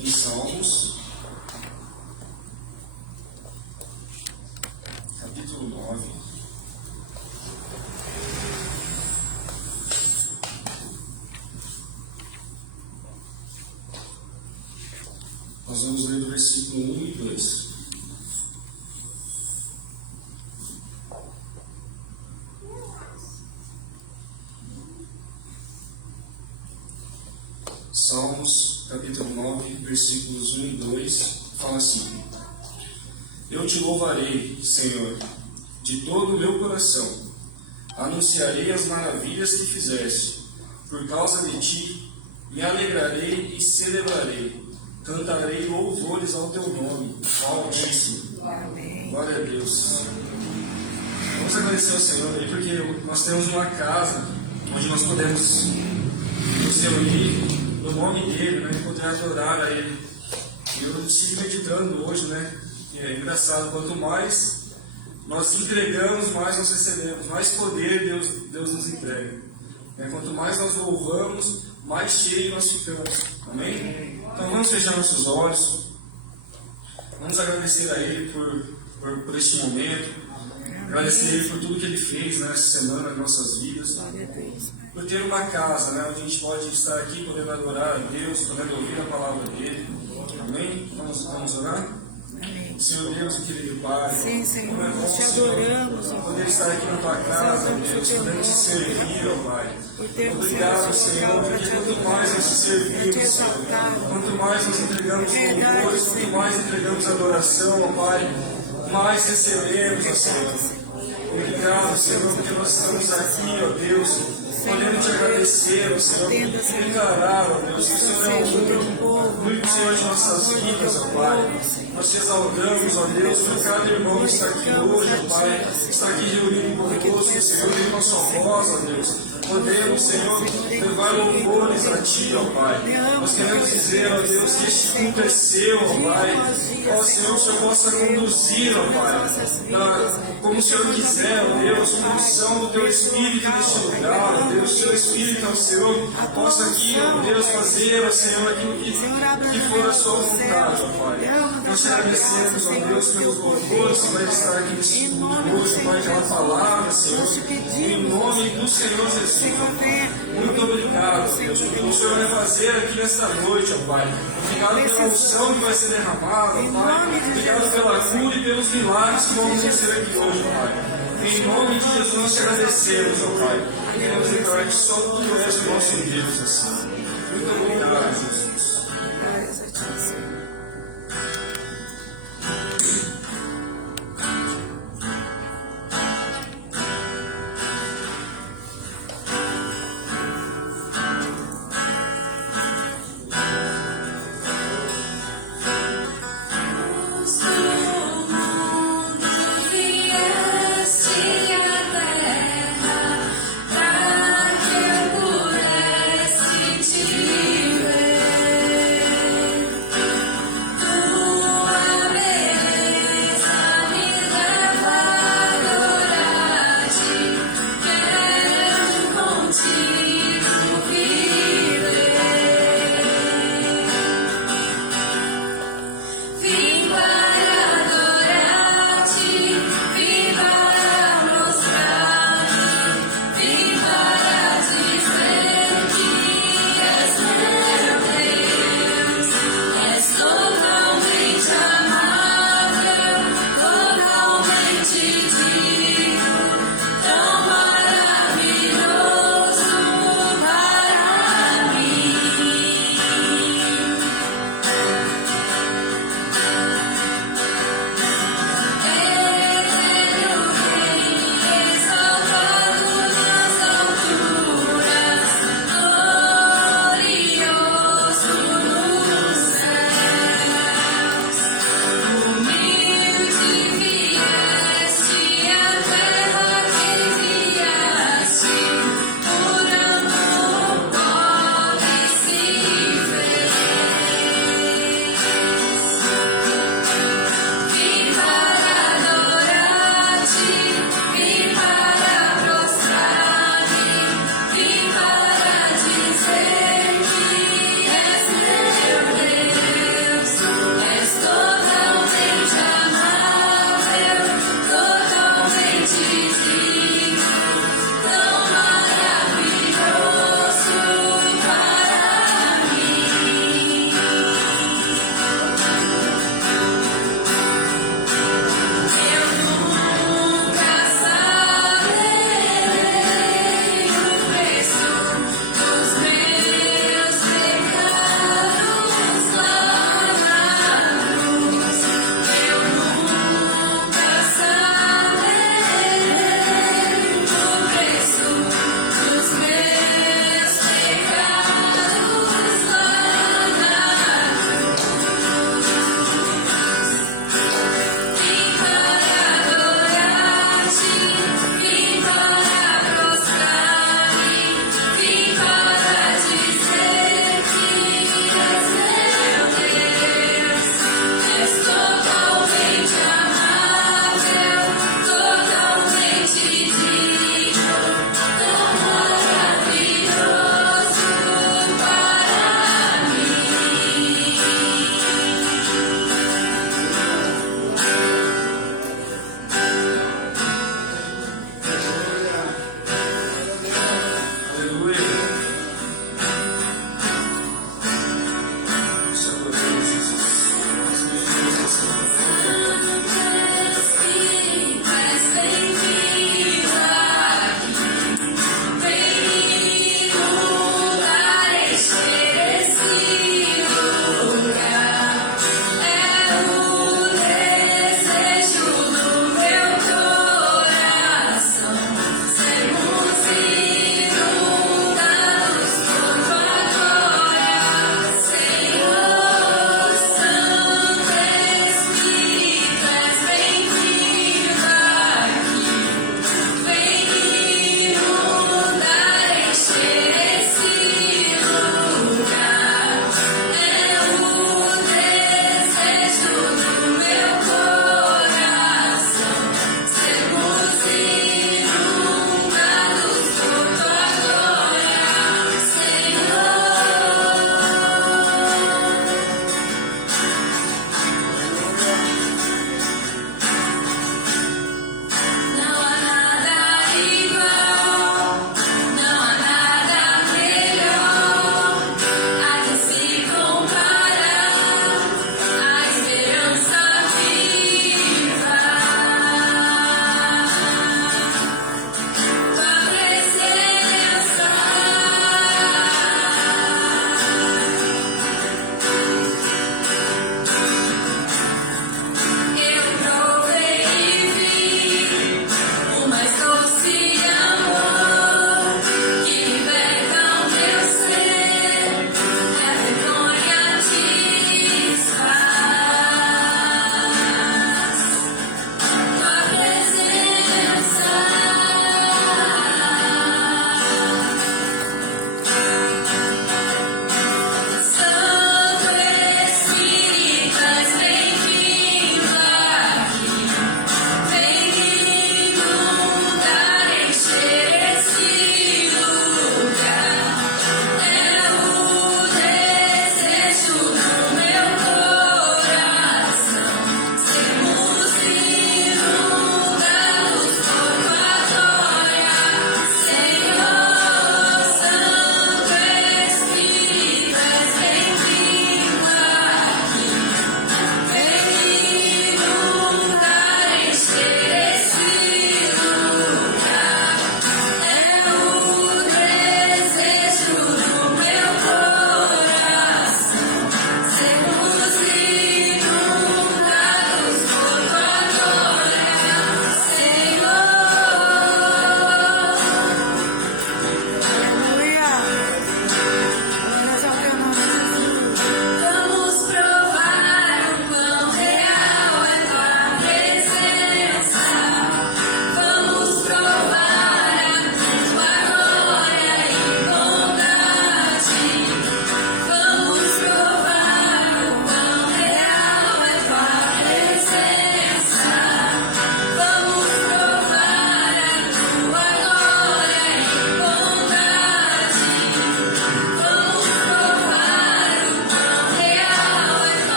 em Salmos, capítulo 9. Nós vamos ler do versículo 1 e 2. Salmos, capítulo 9, versículos 1 e 2, fala assim: Eu te louvarei, Senhor, de todo o meu coração. Anunciarei as maravilhas que fizeste. Por causa de ti, me alegrarei e celebrarei. Cantarei louvores ao teu nome, ao Altíssimo. Amém. Glória a Deus. Vamos agradecer ao Senhor aí, porque nós temos uma casa onde nós podemos nos reunir no nome dele, né, e poder adorar a ele. E eu estive meditando hoje, né? E é engraçado, quanto mais nós entregamos, mais nós recebemos, mais poder Deus nos entrega. Quanto mais nós louvamos, mais cheio nós ficamos. Amém? Então vamos fechar nossos olhos. Vamos agradecer a Ele por este momento. Agradecer a Ele por tudo que Ele fez nessa semana nas nossas vidas. Por ter uma casa, né, onde a gente pode estar aqui, podendo adorar a Deus, podendo ouvir a palavra dele. Amém? Vamos orar? Amém. Senhor Deus e querido Pai, Sim, Senhor, como é bom, nós te Senhor, adoramos, ó poder estar aqui na tua casa, Deus, podendo te servir, ó Pai. Obrigado, Senhor, porque quanto mais nós te servimos, Senhor, quanto mais nós entregamos louvores, quanto mais entregamos adoração, ó Pai, mais recebemos, ó Senhor. Obrigado, Senhor, porque nós estamos aqui, ó Deus, podendo te agradecer, ó Senhor, e declarar, ó Deus, que o Senhor é o único Senhor de nossas vidas, ó Pai. Nós te exaltamos, ó Deus, por cada irmão que está aqui hoje, ó Pai, está aqui reunido conosco, Senhor, em nossa voz, ó Deus. Podemos, Senhor, levar louvores a Ti, ó Pai. Nós queremos dizer, ó Deus, que este culto é seu, ó Pai. Ó Senhor, o Senhor possa conduzir, ó Pai, como o Senhor quiser, ó Deus, condução do Teu Espírito neste lugar, ó Deus. O Teu Espírito, ó Senhor, possa aqui, ó Deus, fazer, ó Senhor, aquilo que for a Sua vontade, ó Pai. Nós te agradecemos, ó Deus, pelos louvores que vai estar aqui nesse culto hoje, Pai, pela palavra, Senhor. Em nome do Senhor Jesus. Muito obrigado, Deus, por tudo que o Senhor vai fazer aqui nesta noite, ó Pai. Obrigado pela unção que vai ser derramada, ó Pai. Obrigado pela cura e pelos milagres que vão acontecer aqui hoje, ó Pai. Em nome de Jesus nós te agradecemos, ó Pai. Queremos declarar que só Tu és o nosso Deus, assim. Muito obrigado, Jesus. Glórias a Ti, Senhor.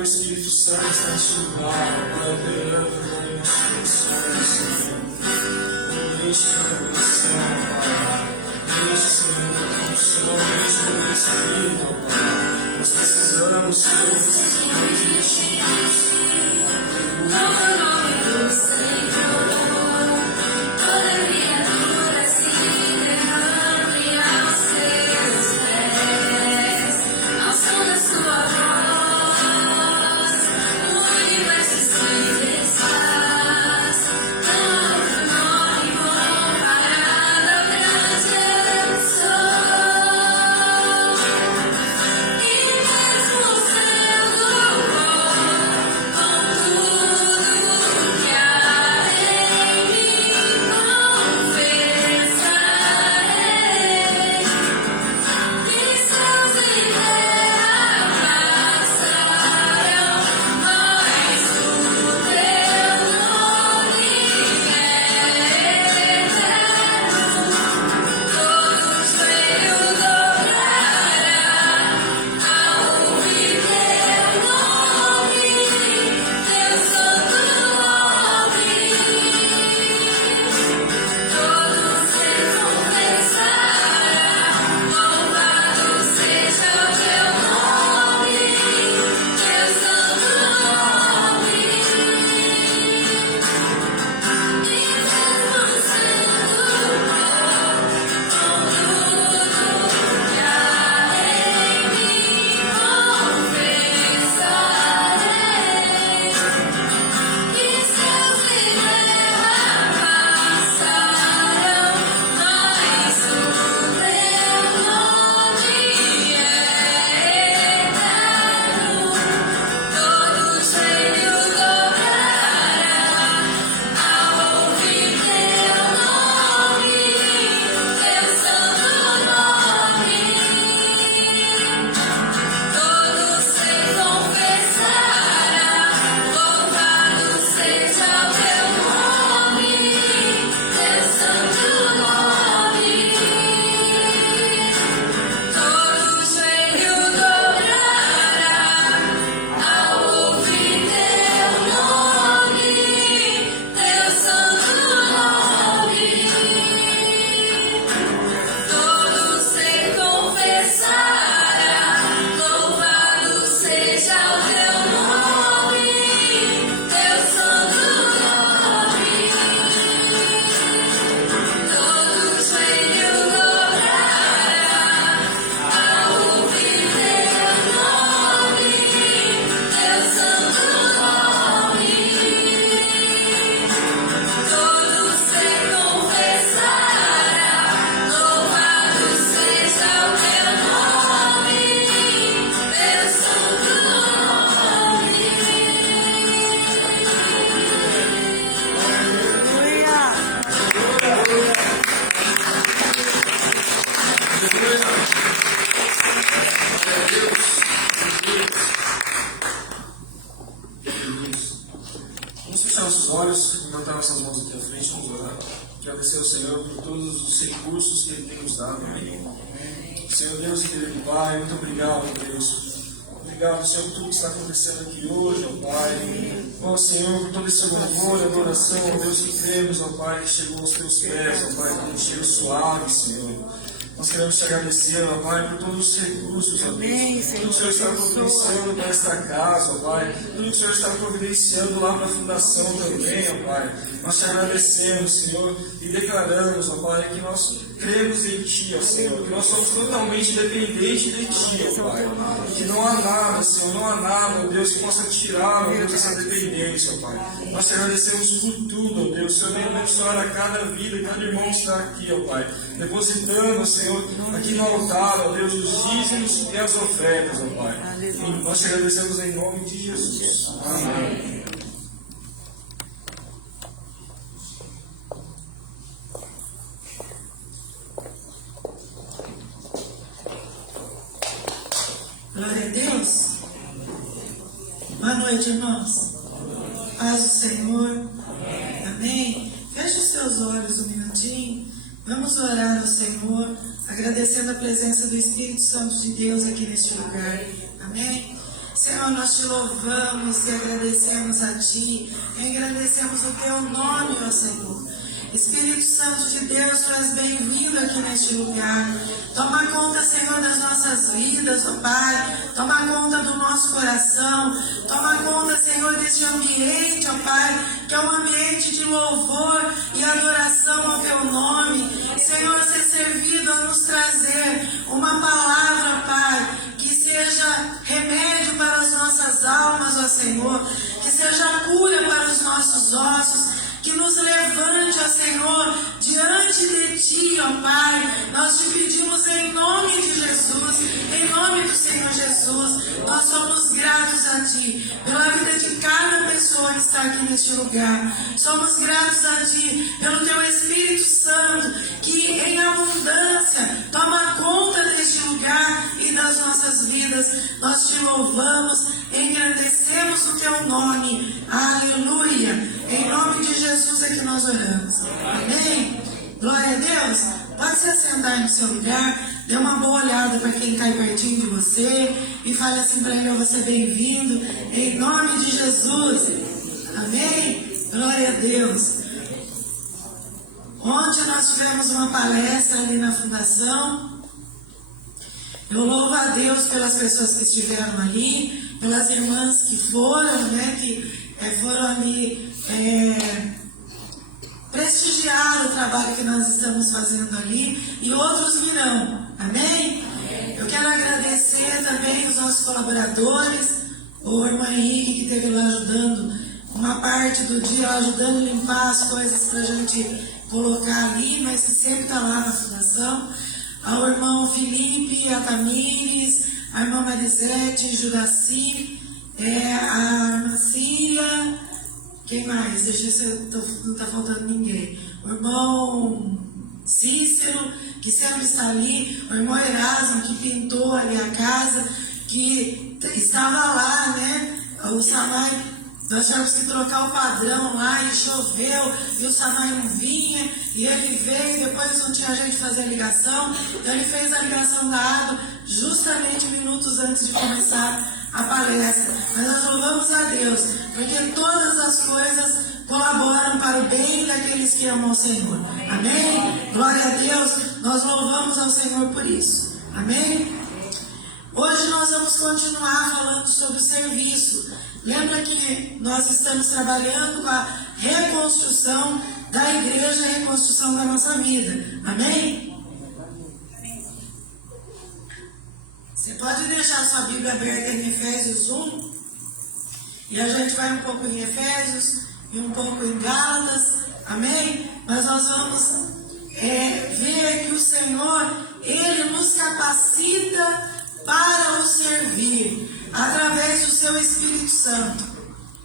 o Espírito Santo está neste lugar, Pai, operando em nossos corações, Senhor. Enche toda a missão, Pai. Enche, Senhor, da unção, enche do Espírito, Pai. Nós precisamos, Senhor, precisamos encher isso. Agradecer ao Senhor por todos os recursos que Ele tem nos dado. Senhor Deus e querido Pai, muito obrigado, Deus. Obrigado, Senhor, por tudo que está acontecendo aqui hoje, ó Pai. Ó Senhor, por todo esse louvor e adoração, ó Deus, que cremos, ó Pai, que chegou aos teus pés, ó Pai, com um cheiro suave, Senhor. Nós queremos te agradecer, ó Pai, por todos os recursos, ó Deus. Tudo que o Senhor está providenciando para esta casa, ó Pai. Tudo que o Senhor está providenciando lá para a fundação também, ó Pai. Nós te agradecemos, Senhor, e declaramos, ó Pai, que nós cremos em Ti, ó Senhor, que nós somos totalmente dependentes de Ti, ó Pai. Que não há nada, Senhor, não há nada, ó Deus, que possa tirar, ó Deus, essa dependência, ó Pai. Nós te agradecemos por tudo, ó Deus. Senhor, venha abençoar a cada vida, cada irmão que está aqui, ó Pai. Depositando, Senhor, aqui no altar, ó Deus, os dízimos e as ofertas, ó Pai. E nós te agradecemos em nome de Jesus. Amém. Glória a Deus. Boa noite, irmãos. Paz do Senhor. Amém. Feche os seus olhos um minutinho. Vamos orar ao Senhor, agradecendo a presença do Espírito Santo de Deus aqui neste lugar. Amém. Senhor, nós te louvamos e agradecemos a Ti, engrandecemos o Teu nome, ó Senhor. Espírito Santo de Deus, Tu és bem-vindo aqui neste lugar. Toma conta, Senhor, das nossas vidas, ó Pai. Toma conta do nosso coração. Toma conta, Senhor, deste ambiente, ó Pai, que é um ambiente de louvor e adoração ao Teu nome. Senhor, ser servido a nos trazer uma palavra, Pai, que seja remédio para as nossas almas, ó Senhor, que seja cura para os nossos ossos, que nos levante, ó Senhor, diante de Ti, ó Pai. Nós te pedimos em nome de Jesus, em nome do Senhor Jesus. Nós somos gratos a Ti pela vida de cada pessoa que está aqui neste lugar. Somos gratos a Ti pelo Teu Espírito Santo, que em abundância toma conta deste lugar e das nossas vidas. Nós te louvamos, engrandecemos o Teu nome. Aleluia. Em nome de Jesus é que nós oramos. Amém? Glória a Deus. Pode se assentar no seu lugar. Dê uma boa olhada para quem cai pertinho de você e fale assim para ele: você é bem-vindo. Em nome de Jesus. Amém? Glória a Deus. Ontem nós tivemos uma palestra ali na fundação. Eu louvo a Deus pelas pessoas que estiveram ali, pelas irmãs que foram, né, que foram ali prestigiar o trabalho que nós estamos fazendo ali, e outros virão. Amém? Eu quero agradecer também os nossos colaboradores, o irmão Henrique, que esteve lá ajudando uma parte do dia, ajudando a limpar as coisas para a gente colocar ali, mas que sempre está lá na fundação. Ao irmão Felipe, a Tamires, a irmã Marisete, Juraci, a irmã Cília, quem mais? Deixa eu ver se não está faltando ninguém. O irmão Cícero, que sempre está ali, o irmão Erasmo, que pintou ali a casa, que estava lá, né? O Samai, nós tivemos que trocar o padrão lá, e choveu, e o Samai não vinha, e ele veio, depois não tinha jeito de fazer a ligação, então ele fez a ligação da água justamente minutos antes de começar a palestra. Mas nós louvamos a Deus, porque todas as coisas colaboram para o bem daqueles que amam o Senhor. Amém? Glória a Deus, nós louvamos ao Senhor por isso. Amém? Hoje nós vamos continuar falando sobre o serviço. Lembra que nós estamos trabalhando com a reconstrução da igreja, a reconstrução da nossa vida. Amém? Você pode deixar sua Bíblia aberta em Efésios 1, e a gente vai um pouco em Efésios e um pouco em Gálatas. Amém? Mas nós vamos ver que o Senhor, Ele nos capacita para o servir através do seu Espírito Santo.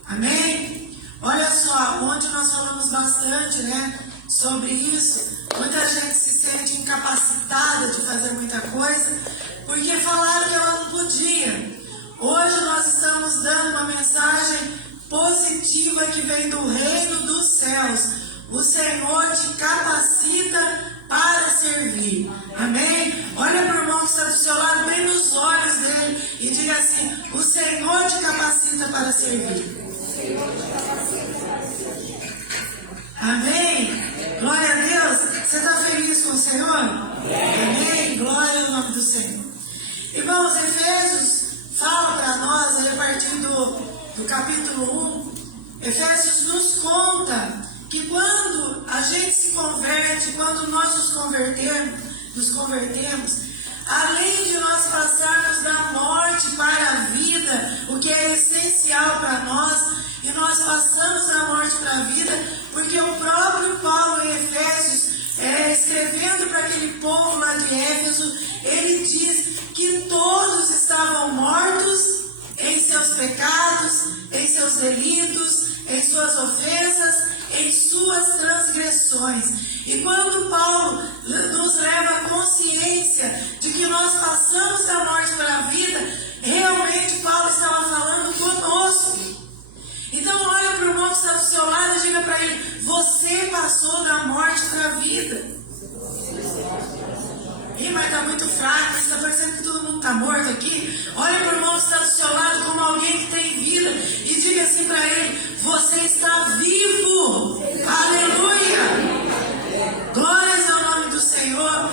Amém? Olha só, ontem nós falamos bastante, né, sobre isso. Muita gente se sente incapacitada de fazer muita coisa porque falaram que ela não podia. Hoje nós estamos dando uma mensagem positiva que vem do reino dos céus. O Senhor te capacita para servir. Amém? Olha para o irmão que está do seu lado, bem nos olhos dele, e diga assim: o Senhor te capacita para servir. Amém? Glória a Deus. Você está feliz com o Senhor? Amém? Glória ao nome do Senhor. Irmãos, Efésios fala para nós, a partir do capítulo 1, Efésios nos conta que quando a gente se converte, quando nós nos convertemos, além de nós passarmos da morte para a vida, o que é essencial para nós, e nós passamos da morte para a vida, porque o próprio Paulo em Efésios, escrevendo para aquele povo lá de Éfeso, ele diz que todos estavam mortos em seus pecados, em seus delitos, em suas ofensas, em suas transgressões. E quando Paulo nos leva à consciência de que nós passamos da morte para a vida, realmente Paulo estava falando conosco. Então olha para o irmão que está do seu lado e diga para ele: você passou da morte para a vida. Ih, mas está muito fraco, está parecendo que todo mundo está morto aqui. Olha para o irmão que está do seu lado com uma alguém que tem vida e diga assim para ele: você está vivo. Aleluia! Glórias ao nome do Senhor.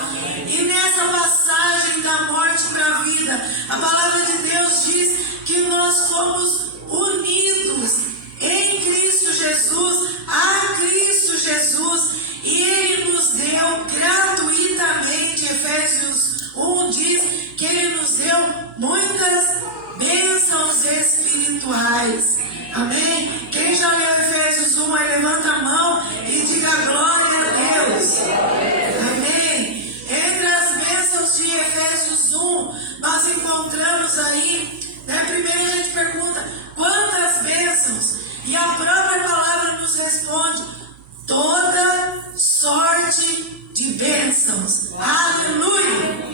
E nessa passagem da morte para a vida, a palavra de Deus diz que nós fomos unidos em Cristo Jesus, a Cristo Jesus, e Ele nos deu gratuitamente. Efésios 1 diz que Ele nos deu muitas bênçãos espirituais. Amém? Quem já leu Efésios 1, aí levanta a mão e diga glória a Deus. Amém? Entre as bênçãos de Efésios 1, nós encontramos aí, primeiro a gente pergunta, quantas bênçãos? E a própria palavra nos responde: toda sorte de bênçãos. Aleluia!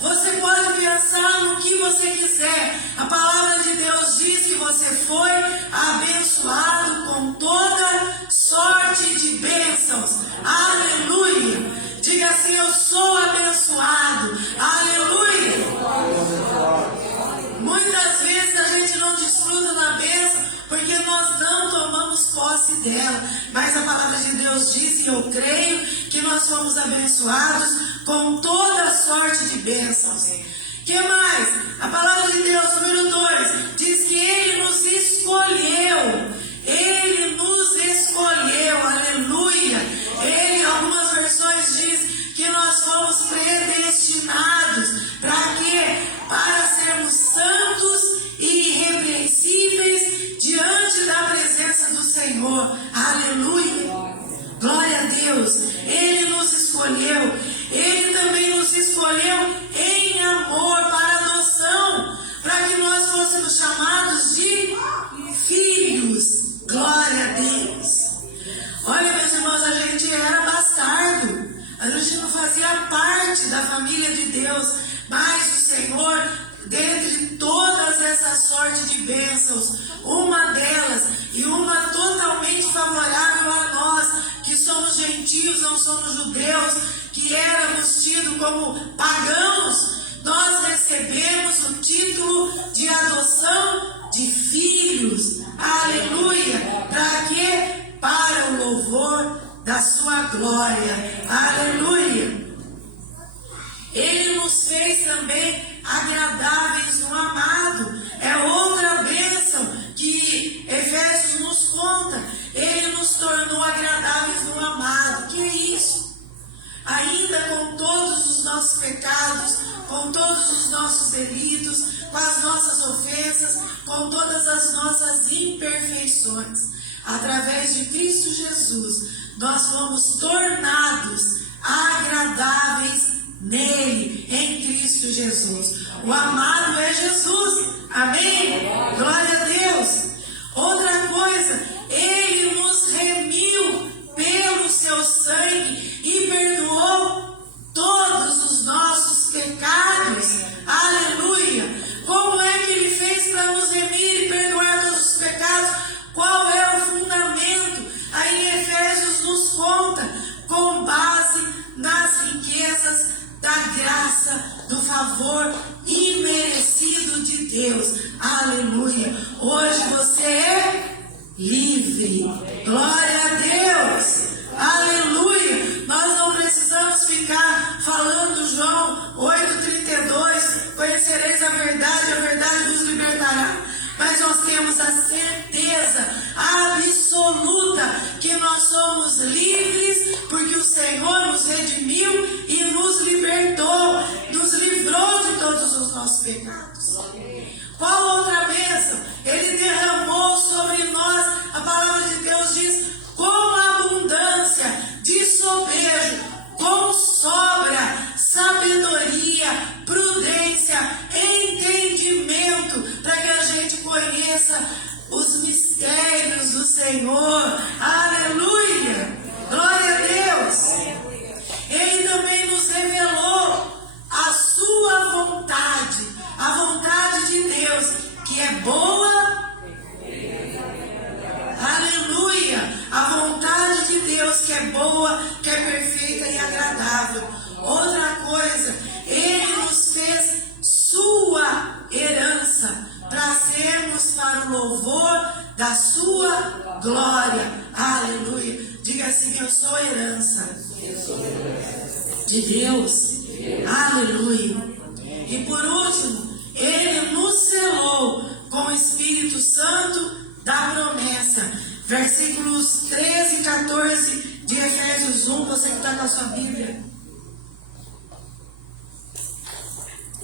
Você pode pensar no que você quiser. A palavra de Deus diz que você foi abençoado com toda sorte de bênçãos. Aleluia! Diga assim: eu sou abençoado. Aleluia! Muitas vezes a gente não desfruta da bênção porque nós não tomamos posse dela. Mas a palavra de Deus diz, e eu creio, que nós fomos abençoados com toda sorte de bênçãos. Que mais? A palavra de Deus, número 2, diz que Ele nos escolheu. Ele nos escolheu. Aleluia! Ele, algumas versões diz que nós fomos predestinados. Para quê? Para sermos santos e irrepreensíveis diante da presença do Senhor. Aleluia! Glória a Deus! Ele nos escolheu. Ele também nos escolheu em amor para adoção, para que nós fôssemos chamados de filhos. Glória a Deus! Olha, meus irmãos, a gente era bastardo. A gente não fazia parte da família de Deus, mas o Senhor, dentre todas essas sortes de bênçãos, uma delas, e uma totalmente favorável a nós, que somos gentios, não somos judeus, que éramos tidos como pagãos, nós recebemos o título de adoção de filhos. Aleluia! Para quê? Para o louvor da sua glória. Aleluia! Ele nos fez também agradáveis no amado. É outra bênção que Efésios nos conta. Ele nos tornou agradáveis no amado. Que é isso? Ainda com todos os nossos pecados, com todos os nossos delitos, com as nossas ofensas, com todas as nossas imperfeições, através de Cristo Jesus, nós fomos tornados agradáveis nele, em Cristo Jesus. O amado é Jesus. Amém? Glória a Deus. Outra coisa, Ele nos remiu pelo seu sangue e perdoou todos os nossos pecados. Aleluia! Como é que Ele fez para nos remir e perdoar todos os pecados? Qual é o fundamento? Aí em Efésios nos conta, com base nas riquezas da graça, do favor imerecido de Deus. Aleluia! Hoje você é livre. Glória a Deus! Aleluia! Nós não precisamos ficar falando João 8,32, conhecereis a verdade vos libertará. Mas nós temos a certeza absoluta que nós somos livres, porque o Senhor nos redimiu e nos libertou, nos livrou de todos os nossos pecados. Qual outra bênção? Ele derramou sobre nós, a palavra de Deus diz, com abundância de sobejo, com sobra, sabedoria, prudência, entendimento, para que a gente conheça os mistérios do Senhor. Aleluia! Glória a Deus! Ele também nos revelou a sua vontade, a vontade de Deus, que é boa. Aleluia! A vontade de Deus que é boa, que é perfeita e agradável. Outra coisa, Ele nos fez sua herança, para sermos de Deus. Aleluia. E por último, Ele nos selou com o Espírito Santo da promessa. Versículos 13 e 14 de Efésios 1, você que está com a sua Bíblia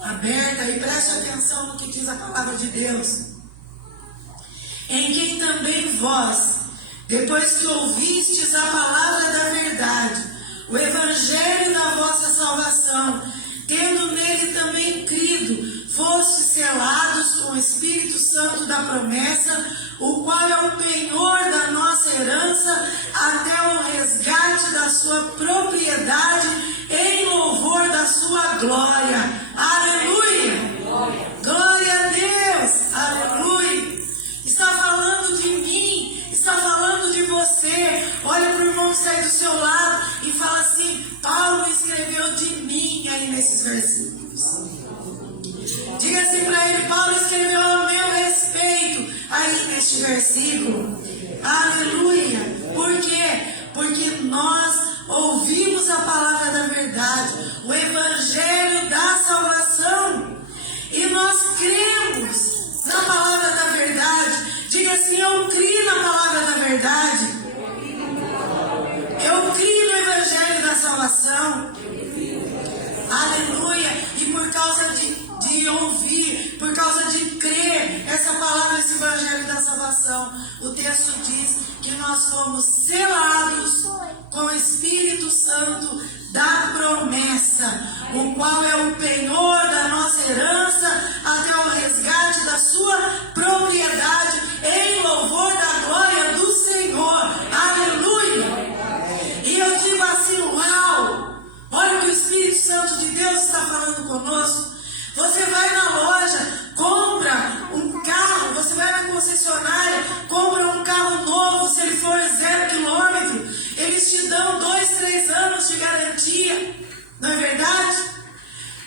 aberta, e preste atenção no que diz a palavra de Deus. Em quem também vós, depois que ouvistes a palavra da verdade, o evangelho da vossa salvação, tendo nele também crido, fostes selados com o Espírito Santo da promessa, o qual é o penhor da nossa herança, até o resgate da sua propriedade, em louvor da sua glória. Aleluia! Glória a Deus! Aleluia! Está falando de mim, está falando de você. Olha para o irmão que está aí do seu lado e fala assim: Paulo escreveu de mim aí nesses versículos. Diga assim para ele: Paulo escreveu ao meu respeito aí neste versículo. Aleluia! Por quê? Porque nós ouvimos a palavra da verdade, o evangelho da salvação, e nós cremos na palavra da verdade. Diga assim: eu creio na palavra da verdade. Eu creio no evangelho da salvação. Aleluia. E por causa de ouvir, por causa de crer essa palavra, esse evangelho da salvação, o texto diz que nós fomos selados com o Espírito Santo da promessa, o qual é o penhor da nossa herança, até o resgate da sua propriedade, em louvor da glória do Senhor. Aleluia! E eu digo assim: uau! Olha o que o Espírito Santo de Deus está falando conosco. Você vai na loja, compra um carro, você vai na concessionária, compra um carro novo, se ele for 0 quilômetro, eles te dão 2, 3 anos de garantia, não é verdade?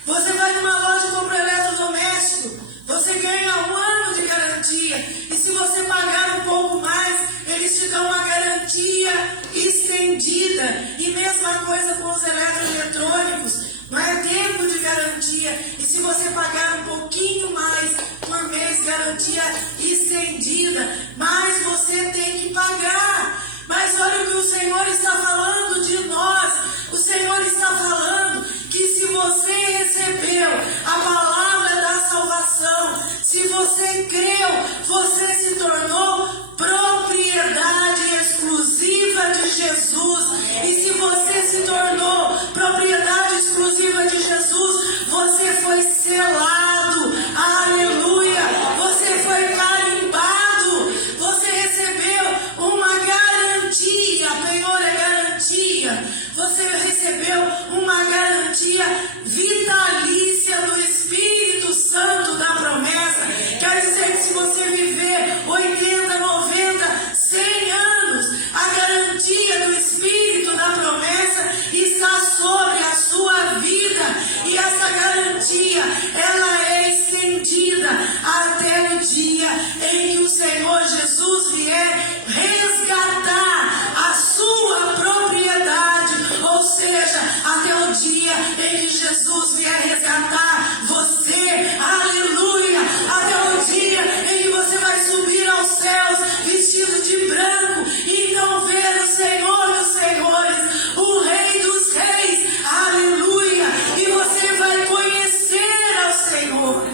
Você vai numa loja e compra eletrodoméstico, você ganha 1 ano de garantia, e se você pagar um pouco mais, eles te dão uma garantia estendida. E mesma coisa com os eletroeletrônicos, não é tempo de garantia, e se você pagar um pouquinho mais por mês, garantia estendida, mas você tem que pagar. Mas olha o que o Senhor está falando de nós. O Senhor está falando que se você recebeu a palavra da salvação, se você creu, você se tornou propriedade exclusiva de Jesus. E se você se tornou propriedade exclusiva de Jesus, você foi selado. Aleluia! Você foi carimbado. Você recebeu uma garantia. Penhor é garantia. Você recebeu uma garantia vitalícia do Espírito Santo da promessa. Quer dizer que se você viver 80, 90, 100 anos, a garantia do Espírito da promessa está sobre a sua vida. E essa garantia, ela é estendida até o dia em que o Senhor Jesus vier resgatar a sua propriedade. Ou seja, até o dia em que Jesus vier resgatar você. Aleluia! Até o dia em que você vai subir aos céus vestido de branco, e então ver o Senhor dos Senhores, o Rei dos Reis. Aleluia! E você vai conhecer ao Senhor,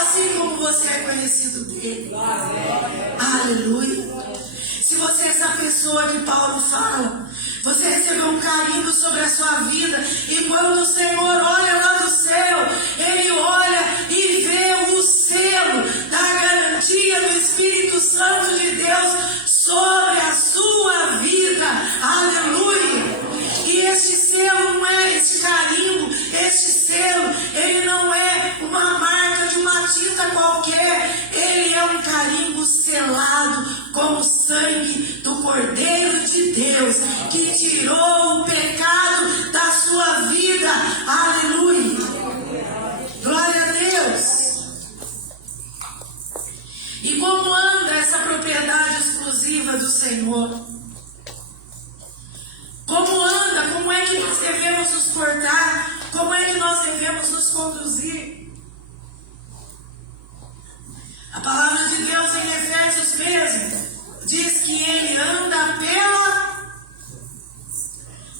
assim como você é conhecido dele. Aleluia! Se você é essa pessoa que Paulo fala, você recebeu um carimbo sobre a sua vida, e quando o Senhor olha lá do céu, Ele olha e vê o selo da garantia do Espírito Santo de Deus sobre a sua vida. Aleluia! E este selo não é este carimbo, este selo, ele não é uma marca de uma tinta qualquer, ele é um carimbo selado com o sangue do Cordeiro de Deus, que tirou o pecado da sua vida. Aleluia! Glória a Deus! E como anda essa propriedade exclusiva do Senhor? Como anda? Como é que nós devemos nos portar nos conduzir. A palavra de Deus em Efésios mesmo diz que Ele anda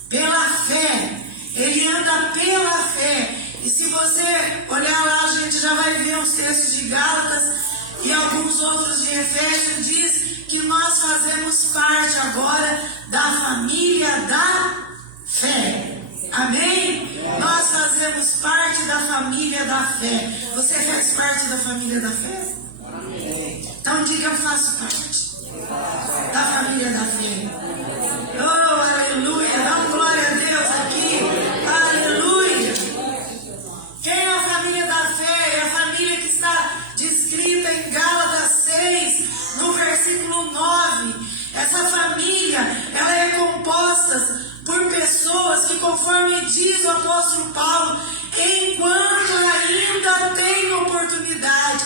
pela fé. Ele anda pela fé. E se você olhar lá, a gente já vai ver os textos de Gálatas e alguns outros de Efésios, diz que nós fazemos parte agora da família da fé. Amém? Nós fazemos parte da família da fé. Você faz parte da família da fé? Então diga: eu faço parte da família da fé. Oh, aleluia! Dá uma glória a Deus aqui. Aleluia! Quem é a família da fé? É a família que está descrita em Gálatas 6, no versículo 9. Essa família, ela é composta por pessoas que, conforme diz o apóstolo Paulo, enquanto ainda tem oportunidade,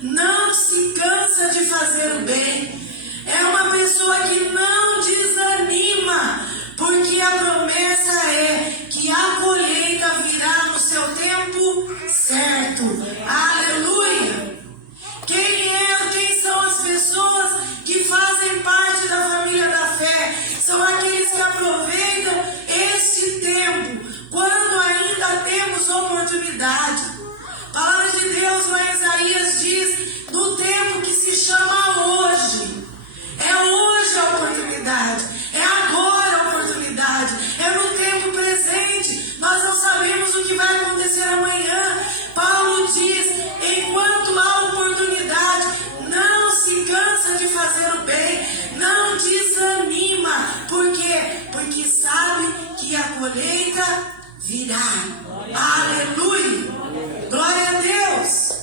não se cansa de fazer o bem. É uma pessoa que não desanima, porque a promessa é que a colheita virá no seu tempo certo. Aleluia! Quem são as pessoas que fazem parte da família da fé? São aqueles que aproveitam este tempo, quando ainda temos oportunidade. A palavra de Deus lá em Isaías diz, no tempo que se chama hoje. É hoje a oportunidade, é agora a oportunidade, é no tempo presente. Nós não sabemos o que vai acontecer amanhã. Paulo diz, enquanto há oportunidade, não se cansa de fazer o bem, não desanima. Por quê? Porque sabe que a colheita virá. Aleluia! Glória a Deus!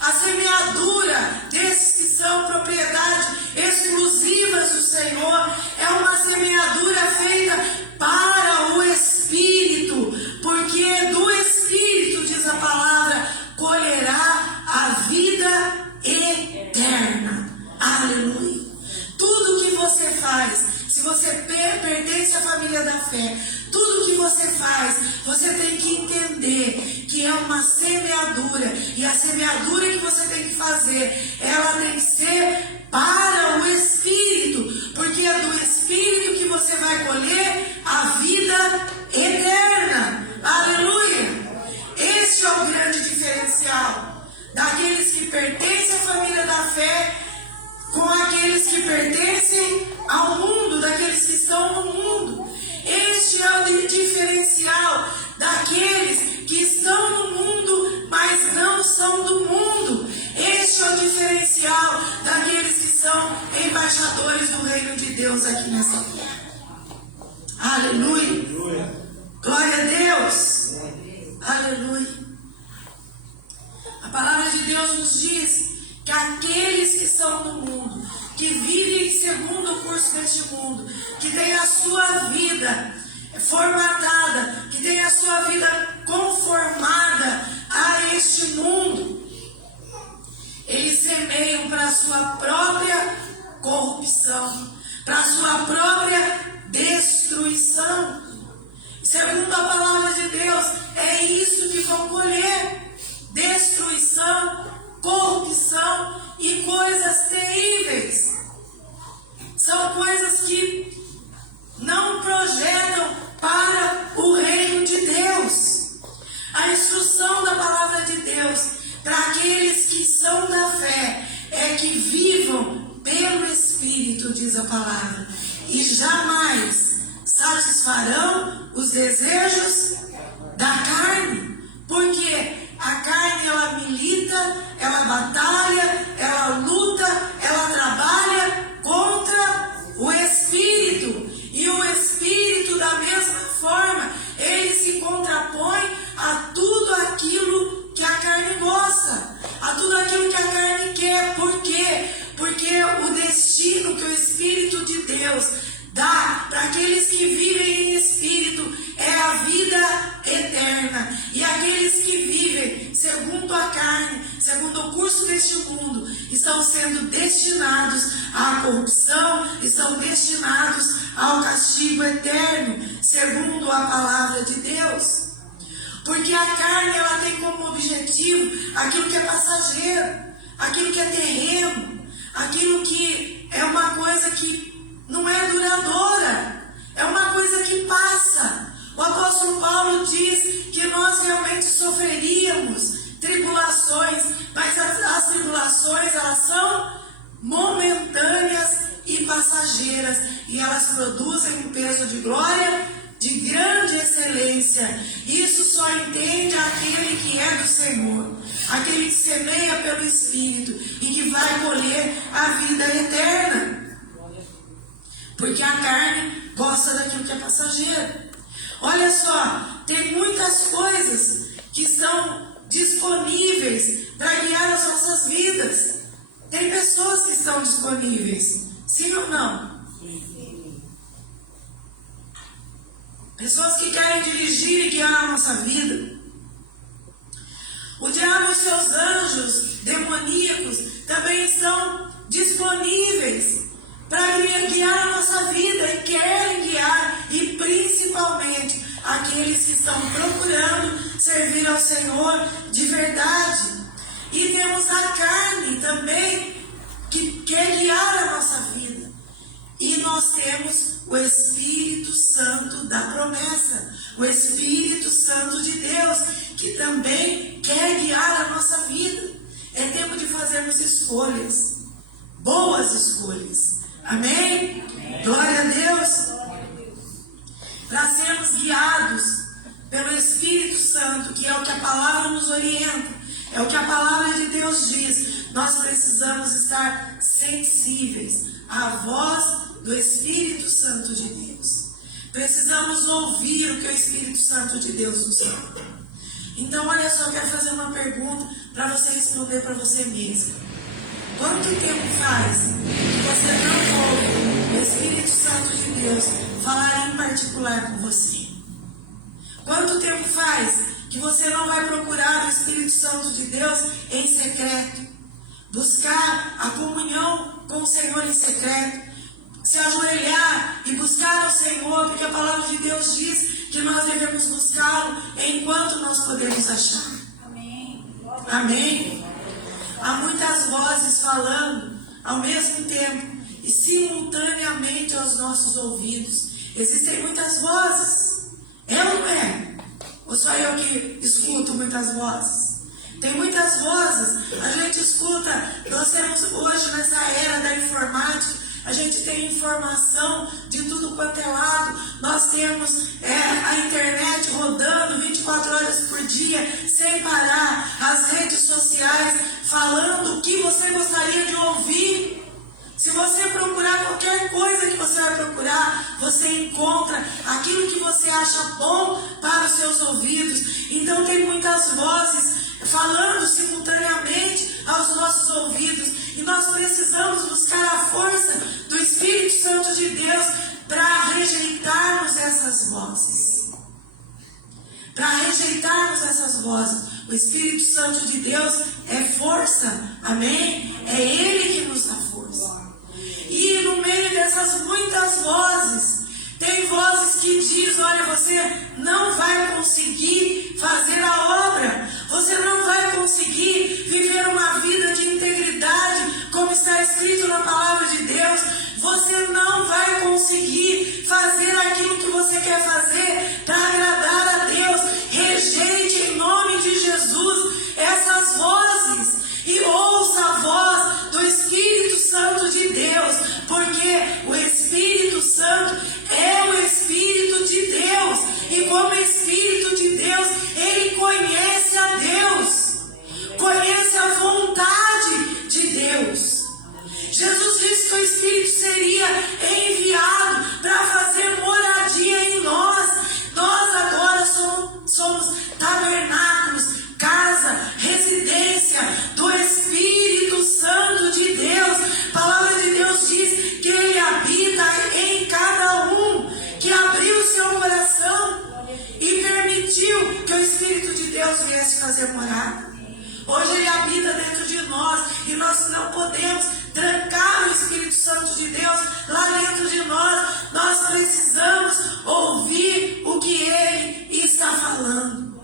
A semeadura desses que são propriedade exclusivas do Senhor é uma semeadura feita para o Espírito, porque do Espírito, diz a palavra, colherá a vida eterna. Aleluia! Tudo que você faz, se você pertence à família da fé, tudo que você faz, você tem que entender que é uma semeadura. E a semeadura que você tem que fazer, ela tem que ser para o Espírito. Porque é do Espírito que você vai colher a vida eterna. Aleluia! Este é o grande diferencial daqueles que pertencem à família da fé com aqueles que pertencem ao mundo, daqueles que estão no mundo. Este é o diferencial daqueles que estão no mundo, mas não são do mundo. Este é o diferencial daqueles que são embaixadores do reino de Deus aqui nessa terra. Aleluia! Glória a Deus! Aleluia! A palavra de Deus nos diz que aqueles que são no mundo, que vivem segundo o curso deste mundo, que têm a sua vida formatada, que têm a sua vida conformada a este mundo, eles semeiam para a sua própria corrupção, para a sua própria destruição. Segundo a palavra de Deus, é isso que vão colher: destruição, corrupção e coisas terríveis. São coisas que não projetam para o reino de Deus. A instrução da palavra de Deus para aqueles que são da fé é que vivam pelo Espírito, diz a palavra, e jamais satisfarão os desejos da carne. Porque a carne, ela milita, ela batalha, ela luta, ela trabalha contra o Espírito. E o Espírito, da mesma forma, ele se contrapõe a tudo aquilo que a carne gosta, a tudo aquilo que a carne quer. Por quê? Porque o destino que o Espírito de Deus dá para aqueles que vivem em Espírito é a vida eterna. E aqueles que vivem segundo a carne, segundo o curso deste mundo, estão sendo destinados à corrupção, estão destinados ao castigo eterno, segundo a palavra de Deus. Porque a carne, ela tem como objetivo aquilo que é passageiro, aquilo que é terreno, aquilo que é uma coisa que não é duradoura, é uma coisa que passa. O apóstolo Paulo diz que nós realmente sofreríamos tribulações, mas as tribulações, elas são momentâneas e passageiras, e elas produzem um peso de glória de grande excelência. Isso só entende aquele que é do Senhor, aquele que semeia pelo Espírito e que vai colher a vida eterna. Porque a carne gosta daquilo que é passageiro. Olha só, tem muitas coisas que estão disponíveis para guiar as nossas vidas. Tem pessoas que estão disponíveis, sim ou não? Pessoas que querem dirigir e guiar a nossa vida. O diabo e seus anjos demoníacos também estão disponíveis para guiar a nossa vida e querem guiar, e principalmente aqueles que estão procurando servir ao Senhor de verdade. E temos a carne também que quer guiar a nossa vida. E nós temos o Espírito Santo da promessa, o Espírito Santo de Deus, que também quer guiar a nossa vida. É tempo de fazermos escolhas, boas escolhas. Amém? Glória a Deus. Para sermos guiados pelo Espírito Santo, que é o que a palavra nos orienta, é o que a palavra de Deus diz, nós precisamos estar sensíveis à voz do Espírito Santo de Deus. Precisamos ouvir o que o Espírito Santo de Deus nos fala. Então, olha só, eu quero fazer uma pergunta para você responder para você mesmo. Quanto tempo faz que você não ouve o Espírito Santo de Deus falar em particular com você? Quanto tempo faz que você não vai procurar o Espírito Santo de Deus em secreto? Buscar a comunhão com o Senhor em secreto? Se ajoelhar e buscar ao Senhor, porque a palavra de Deus diz que nós devemos buscá-lo enquanto nós podemos achar. Amém. Amém. Há muitas vozes falando ao mesmo tempo e simultaneamente aos nossos ouvidos. Existem muitas vozes. É ou não é? Ou só eu que escuto muitas vozes? Tem muitas vozes. A gente escuta. Nós temos hoje, nessa era da informática, a gente tem informação de tudo quanto é lado. Nós temos a internet rodando 24 horas por dia, sem parar. As redes sociais falando o que você gostaria de ouvir. Se você procurar qualquer coisa que você vai procurar, você encontra aquilo que você acha bom para os seus ouvidos. Então tem muitas vozes falando simultaneamente aos nossos ouvidos. E nós precisamos buscar a força do Espírito Santo de Deus para rejeitarmos essas vozes. Para rejeitarmos essas vozes. O Espírito Santo de Deus é força. Amém? É Ele que nos dá força. E no meio dessas muitas vozes, tem vozes que dizem: olha, você não vai conseguir fazer a obra, você não vai conseguir viver uma vida de integridade, como está escrito na palavra de Deus, você não vai conseguir fazer aquilo que você quer fazer para agradar a Deus. Rejeite em nome de Jesus essas vozes e ouça a voz do Espírito Santo de Deus, porque o Espírito Santo é o Espírito de Deus, e como Espírito de Deus, ele conhece a Deus, conhece a vontade de Deus. Jesus disse que o Espírito seria enviado para fazer moradia em nós. Nós agora somos tabernáculos, casa, residência do Espírito Santo de Deus. A palavra de Deus diz que Ele habita em cada um que abriu seu coração e permitiu que o Espírito de Deus viesse fazer morada. Hoje Ele habita dentro de nós e nós não podemos trancar o Espírito Santo de Deus lá dentro de nós. Nós precisamos ouvir o que Ele está falando.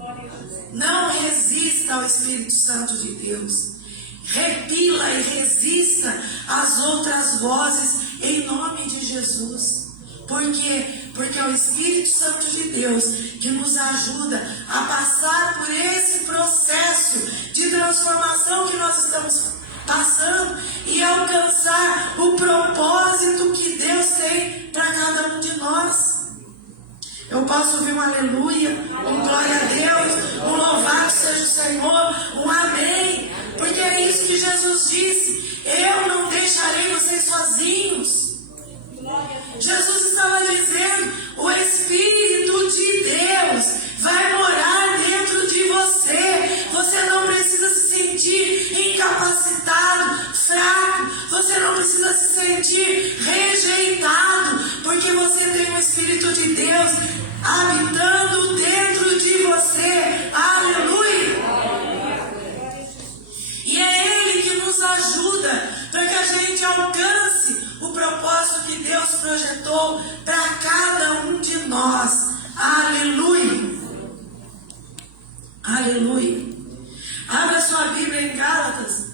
Não resista ao Espírito Santo de Deus. Repila e resista às outras vozes em nome de Jesus. Por quê? Porque é o Espírito Santo de Deus que nos ajuda a passar por esse processo de transformação que nós estamos passando e alcançar o propósito que Deus tem para cada um de nós. Eu posso ouvir um aleluia, um glória a Deus, um louvado seja o Senhor, um amém. Porque é isso que Jesus disse: eu não deixarei vocês sozinhos. Jesus estava dizendo: o Espírito de Deus vai morar dentro de você. Você não precisa se sentir incapacitado, fraco. Você não precisa se sentir rejeitado, porque você tem o Espírito de Deus habitando dentro de você. Aleluia! E é Ele que nos ajuda para que a gente alcance o propósito que Deus projetou para cada um de nós. Aleluia! Aleluia! Abra sua Bíblia em Gálatas,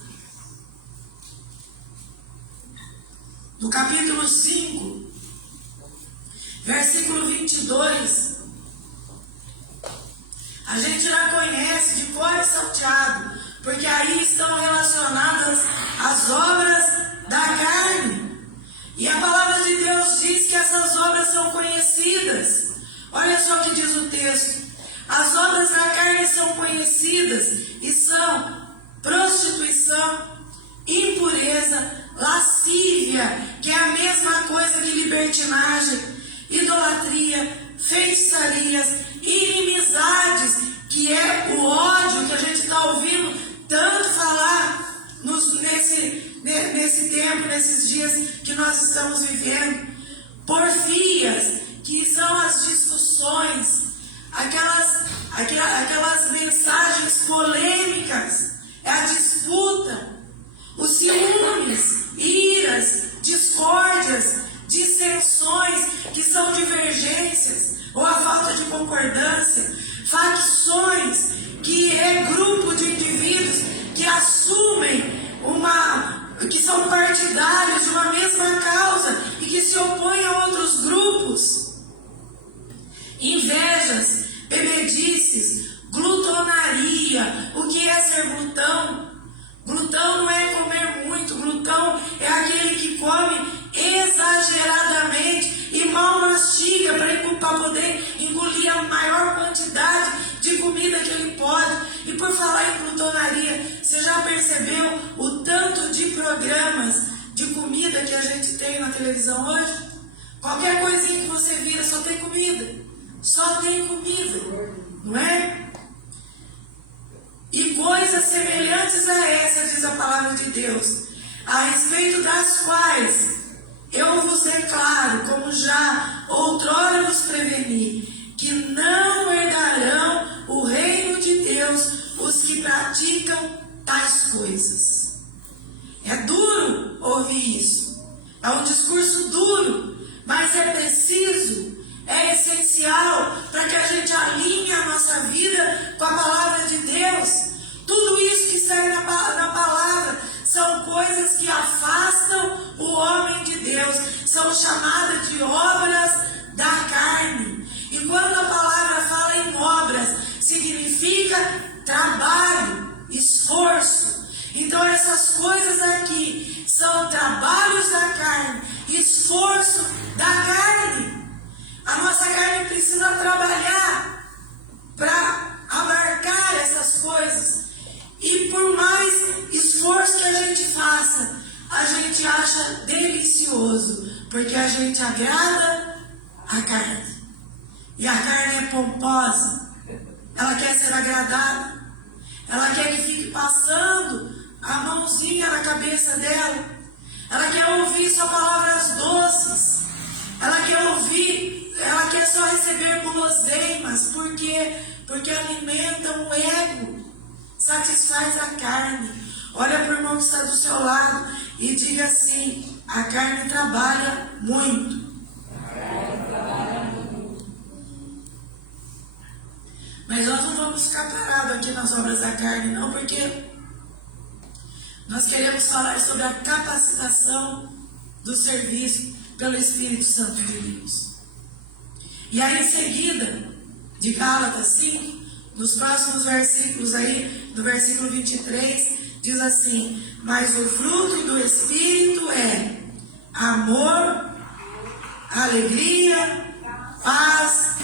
no capítulo 5, versículo 22. A gente já conhece de cor e salteado, porque aí estão relacionadas as obras da carne. E a palavra de Deus diz que essas obras são conhecidas. Olha só o que diz o texto: as obras da carne são conhecidas e são prostituição, impureza, lascívia, que é a mesma coisa que libertinagem, idolatria, feitiçarias, inimizades, que é o ódio que a gente está ouvindo tanto falar nesse tempo, nesses dias que nós estamos vivendo. Porfias, que são as discussões, aquelas mensagens polêmicas, é a disputa, os ciúmes, iras, discórdias, dissensões, que são divergências ou a falta de concordância, facções, que é grupo de indivíduos que assumem que são partidários de uma mesma causa e que se opõem a outros grupos. Invejas, bebedices, glutonaria. O que é ser glutão? Glutão não é comer muito, glutão é aquele que come exageradamente e mal mastiga para poder engolir a maior quantidade de comida que ele pode. E por falar em glutonaria, você já percebeu o tanto de programas de comida que a gente tem na televisão hoje? Qualquer coisinha que você vira só tem comida. Só tem comida, não é? E coisas semelhantes a essa, diz a palavra de Deus, a respeito das quais eu vos declaro, como já outrora vos preveni, que não herdarão o reino de Deus os que praticam tais coisas. É duro ouvir isso, é um discurso duro, mas é preciso, é essencial para que a gente alinhe a nossa vida com a palavra de Deus. Tudo isso que sai na palavra são coisas que afastam o homem de Deus, são chamadas de obras da carne. E quando a palavra fala em obras, significa trabalho, esforço. Então essas coisas aqui são trabalhos da carne, esforço da carne. A nossa carne precisa trabalhar para abarcar essas coisas. E por mais esforço que a gente faça, a gente acha delicioso, porque a gente agrada a carne. E a carne é pomposa, ela quer ser agradada, ela quer que fique passando a mãozinha na cabeça dela, ela quer ouvir só palavras doces, ela quer ouvir, ela quer só receber guloseimas. Por quê? Porque alimentam o ego, satisfaz a carne. Olha para o irmão que está do seu lado e diga assim: a carne trabalha muito. Mas nós não vamos ficar parados aqui nas obras da carne, não, porque nós queremos falar sobre a capacitação do serviço pelo Espírito Santo de Deus. E aí em seguida, de Gálatas 5, nos próximos versículos aí, do versículo 23, diz assim: mas o fruto do Espírito é amor, alegria, paz,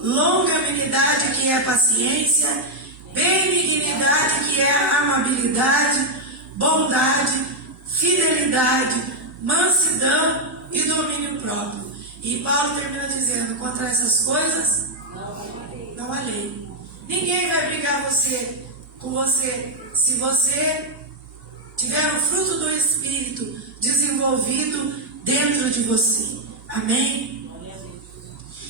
longanimidade, que é paciência, benignidade, que é amabilidade, bondade, fidelidade, mansidão e domínio próprio. E Paulo termina dizendo: contra essas coisas não há lei. Ninguém vai brigar com você se você tiver o fruto do Espírito desenvolvido dentro de você. Amém?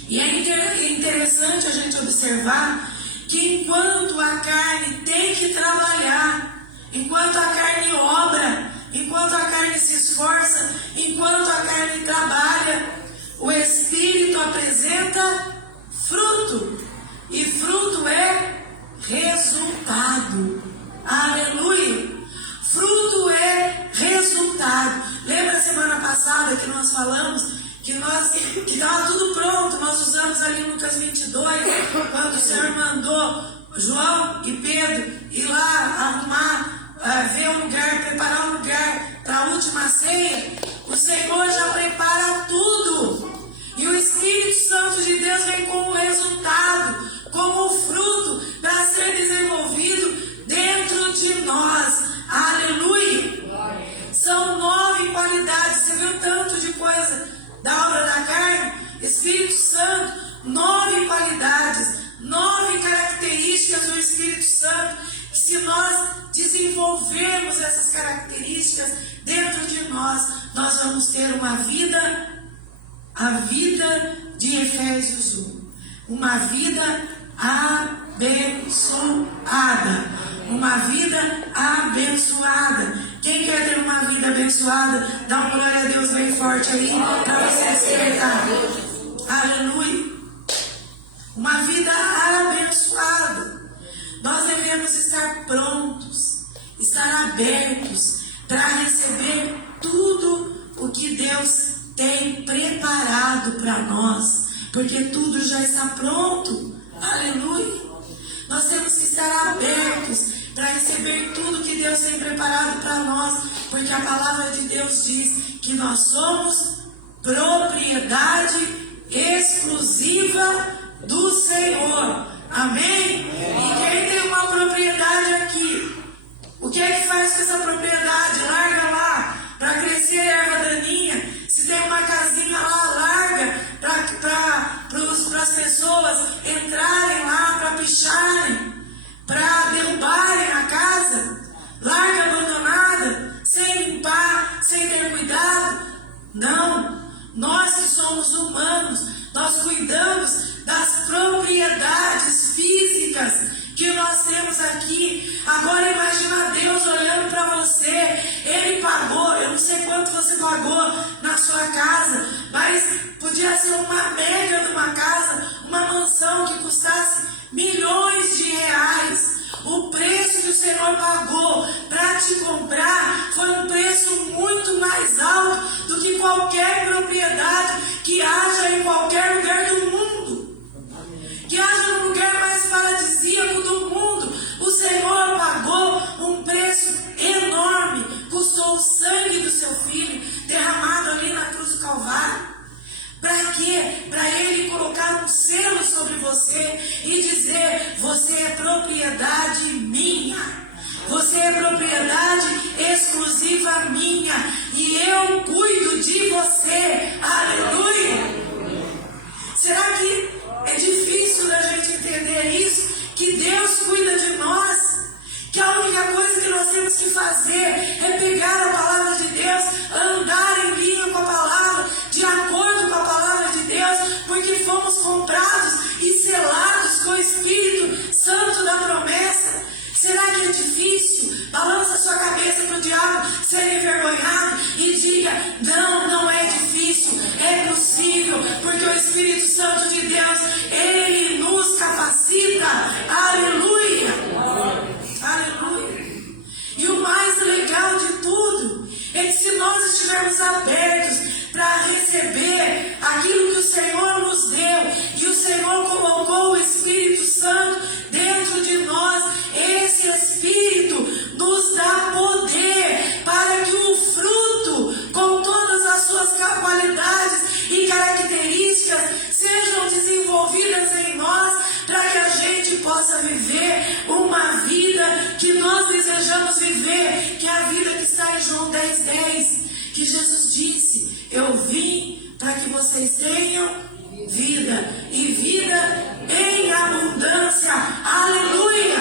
E é interessante a gente observar que enquanto a carne tem que trabalhar, enquanto a carne obra, enquanto a carne se esforça, enquanto a carne trabalha, o Espírito apresenta fruto. E fruto é resultado. Aleluia! Fruto é resultado. Lembra a semana passada que nós falamos que estava tudo pronto? Nós usamos ali Lucas 22, quando o Senhor mandou João e Pedro ir lá arrumar, ver um lugar, preparar um lugar para a última ceia. O Senhor já prepara tudo. E o Espírito Santo de Deus vem com o resultado, como o fruto para ser desenvolvido dentro de nós. Aleluia! São 9 qualidades. Você viu tanto de coisa da obra da carne? Espírito Santo, 9 qualidades, 9 características do Espírito Santo. Que se nós desenvolvermos essas características dentro de nós, nós vamos ter uma vida, a vida de Efésios 1. Uma vida abençoada. Uma vida abençoada. Quem quer ter uma vida abençoada, dá uma glória a Deus bem forte aí, para você despertar. Aleluia. Uma vida abençoada. Nós devemos estar prontos, estar abertos para receber tudo o que Deus tem preparado para nós, porque tudo já está pronto. Aleluia. Nós temos que estar abertos para receber tudo que Deus tem preparado para nós, porque a palavra de Deus diz que nós somos propriedade exclusiva do Senhor. Amém? E quem tem uma propriedade aqui, o que é que faz com essa propriedade? Larga lá para crescer erva daninha. Se tem uma casinha lá, larga para as pessoas entrarem lá, para picharem, para derrubarem a casa. Larga abandonada, sem limpar, sem ter cuidado. Não, nós que somos humanos, nós cuidamos das propriedades físicas que nós temos aqui. Agora imagina Deus olhando para você. Ele pagou, eu não sei quanto você pagou na sua casa, mas podia ser uma mega de uma casa, uma mansão que custasse milhões de reais. O preço que o Senhor pagou para te comprar foi um preço muito mais alto do que qualquer propriedade que haja em qualquer lugar do mundo. Que haja no lugar mais paradisíaco do mundo. O Senhor pagou um preço enorme. Custou o sangue do seu filho derramado ali na cruz do Calvário. Para quê? Para Ele colocar um selo sobre você e dizer: você é propriedade minha. Você é propriedade exclusiva minha. E eu cuido de você. Aleluia! Será que é difícil da gente entender isso? Que Deus cuida de nós? Que a única coisa que nós temos que fazer é pegar a palavra de Deus, andar em linha com a palavra, de acordo com a palavra de Deus, porque fomos comprados e selados com o Espírito Santo da promessa. Será que é difícil? Balança sua cabeça para o diabo ser envergonhado e diga: não, não é difícil, é possível, porque o Espírito Santo de Deus, Ele nos capacita. Aleluia! saber que a vida que está em João 10:10, que Jesus disse: eu vim para que vocês tenham vida e vida em abundância. Aleluia!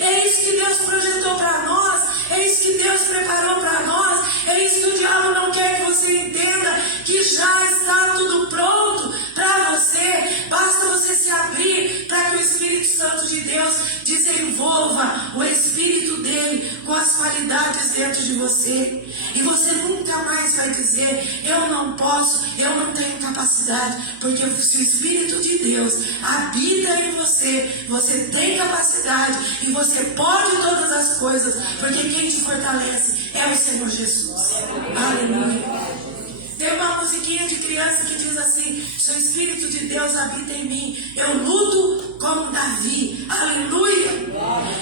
É isso que Deus projetou para nós, é isso que Deus preparou para nós, é isso que o diabo não quer que você entenda, que já está tudo pronto para você. Basta você se abrir para que o Espírito Santo de Deus desenvolva o Espírito dele com as qualidades dentro de você. E você nunca mais vai dizer: eu não posso, eu não tenho capacidade, porque se o Espírito de Deus habita em você, você tem capacidade e você pode todas as coisas, porque quem te fortalece é o Senhor Jesus. Aleluia. Tem uma musiquinha de criança que diz assim: se o Espírito de Deus habita em mim, eu luto como Davi. Aleluia.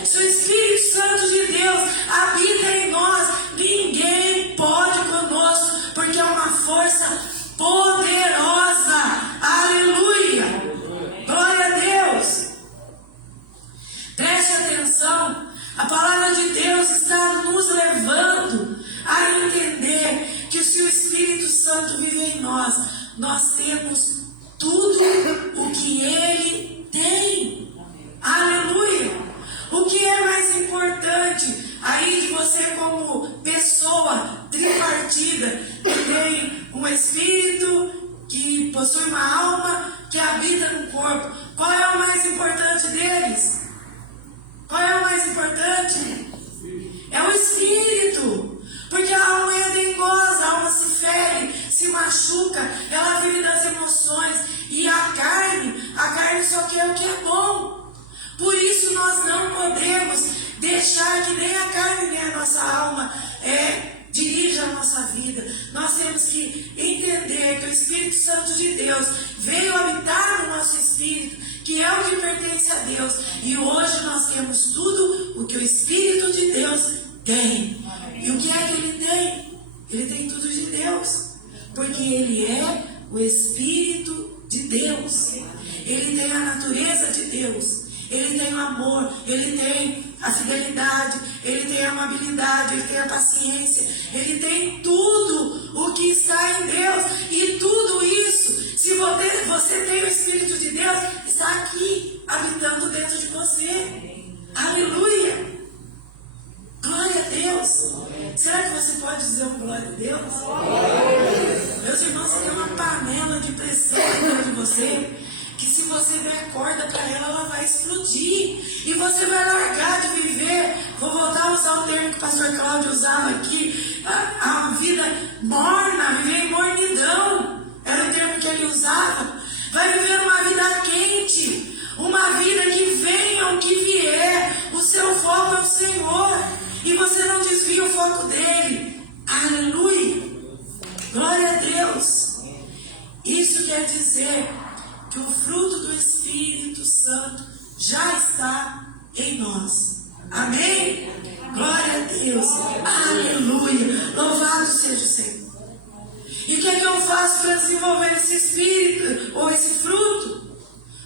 Se o Espírito Santo de Deus habita em nós, ninguém pode conosco, porque é uma força poderosa. Aleluia. Glória a Deus. Preste atenção. A palavra de Deus está nos levando a entender que se o Espírito Santo vive em nós, nós temos tudo o que Ele tem. Aleluia! O que é mais importante aí de você como pessoa tripartida, que tem um Espírito, que possui uma alma, que habita no corpo? Qual é o mais importante deles? Qual é o mais importante? É o Espírito. Porque a alma é dengosa, a alma se fere, se machuca, ela vive das emoções. E a carne só quer o que é bom. Por isso nós não podemos deixar que nem a carne nem a nossa alma dirija a nossa vida. Nós temos que entender que o Espírito Santo de Deus veio habitar no nosso espírito, que é o que pertence a Deus. E hoje nós temos tudo o que o Espírito de Deus tem. E o que é que Ele tem? Ele tem tudo de Deus, porque Ele é o Espírito de Deus. Ele tem a natureza de Deus. Ele tem o amor, Ele tem a fidelidade, Ele tem a amabilidade, Ele tem a paciência, Ele tem tudo o que está em Deus. E tudo isso, se você tem o Espírito de Deus, está aqui, habitando dentro de você. Aleluia! Glória a Deus! Será que você pode dizer um glória a Deus? Meus irmãos, você tem uma panela de pressão dentro de você, que se você der corda para ela, ela vai explodir. E você vai largar de viver. Vou voltar a usar o termo que o pastor Cláudio usava aqui. A vida morna, viver em mornidão. Era o termo que ele usava. Vai viver uma vida quente. Uma vida que venha o que vier. O seu foco é o Senhor. E você não desvia o foco dele. Aleluia. Glória a Deus. Isso quer dizer que o fruto do Espírito Santo já está em nós. Amém? Glória a Deus. Aleluia. Louvado seja o Senhor. E o que é que eu faço para desenvolver esse Espírito, ou esse fruto?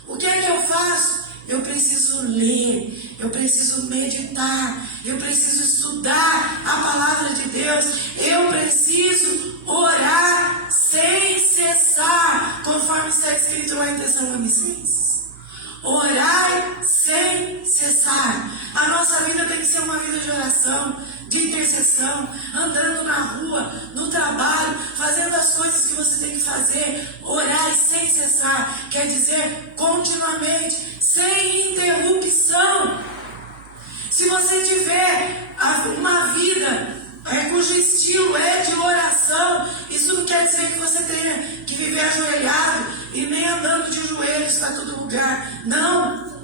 O que é que eu faço? Eu preciso ler, eu preciso meditar, eu preciso estudar a palavra de Deus, eu preciso orar sem cessar, conforme está escrito lá em Tessalonicenses. Orar sem cessar. A nossa vida tem que ser uma vida de oração, de intercessão, andando na rua, no trabalho, fazendo as coisas que você tem que fazer. Orar sem cessar quer dizer continuamente, sem interrupção. Se você tiver uma vida cujo estilo é de oração, isso não quer dizer que você tenha que viver ajoelhado e nem andando de joelhos para todo lugar. Não.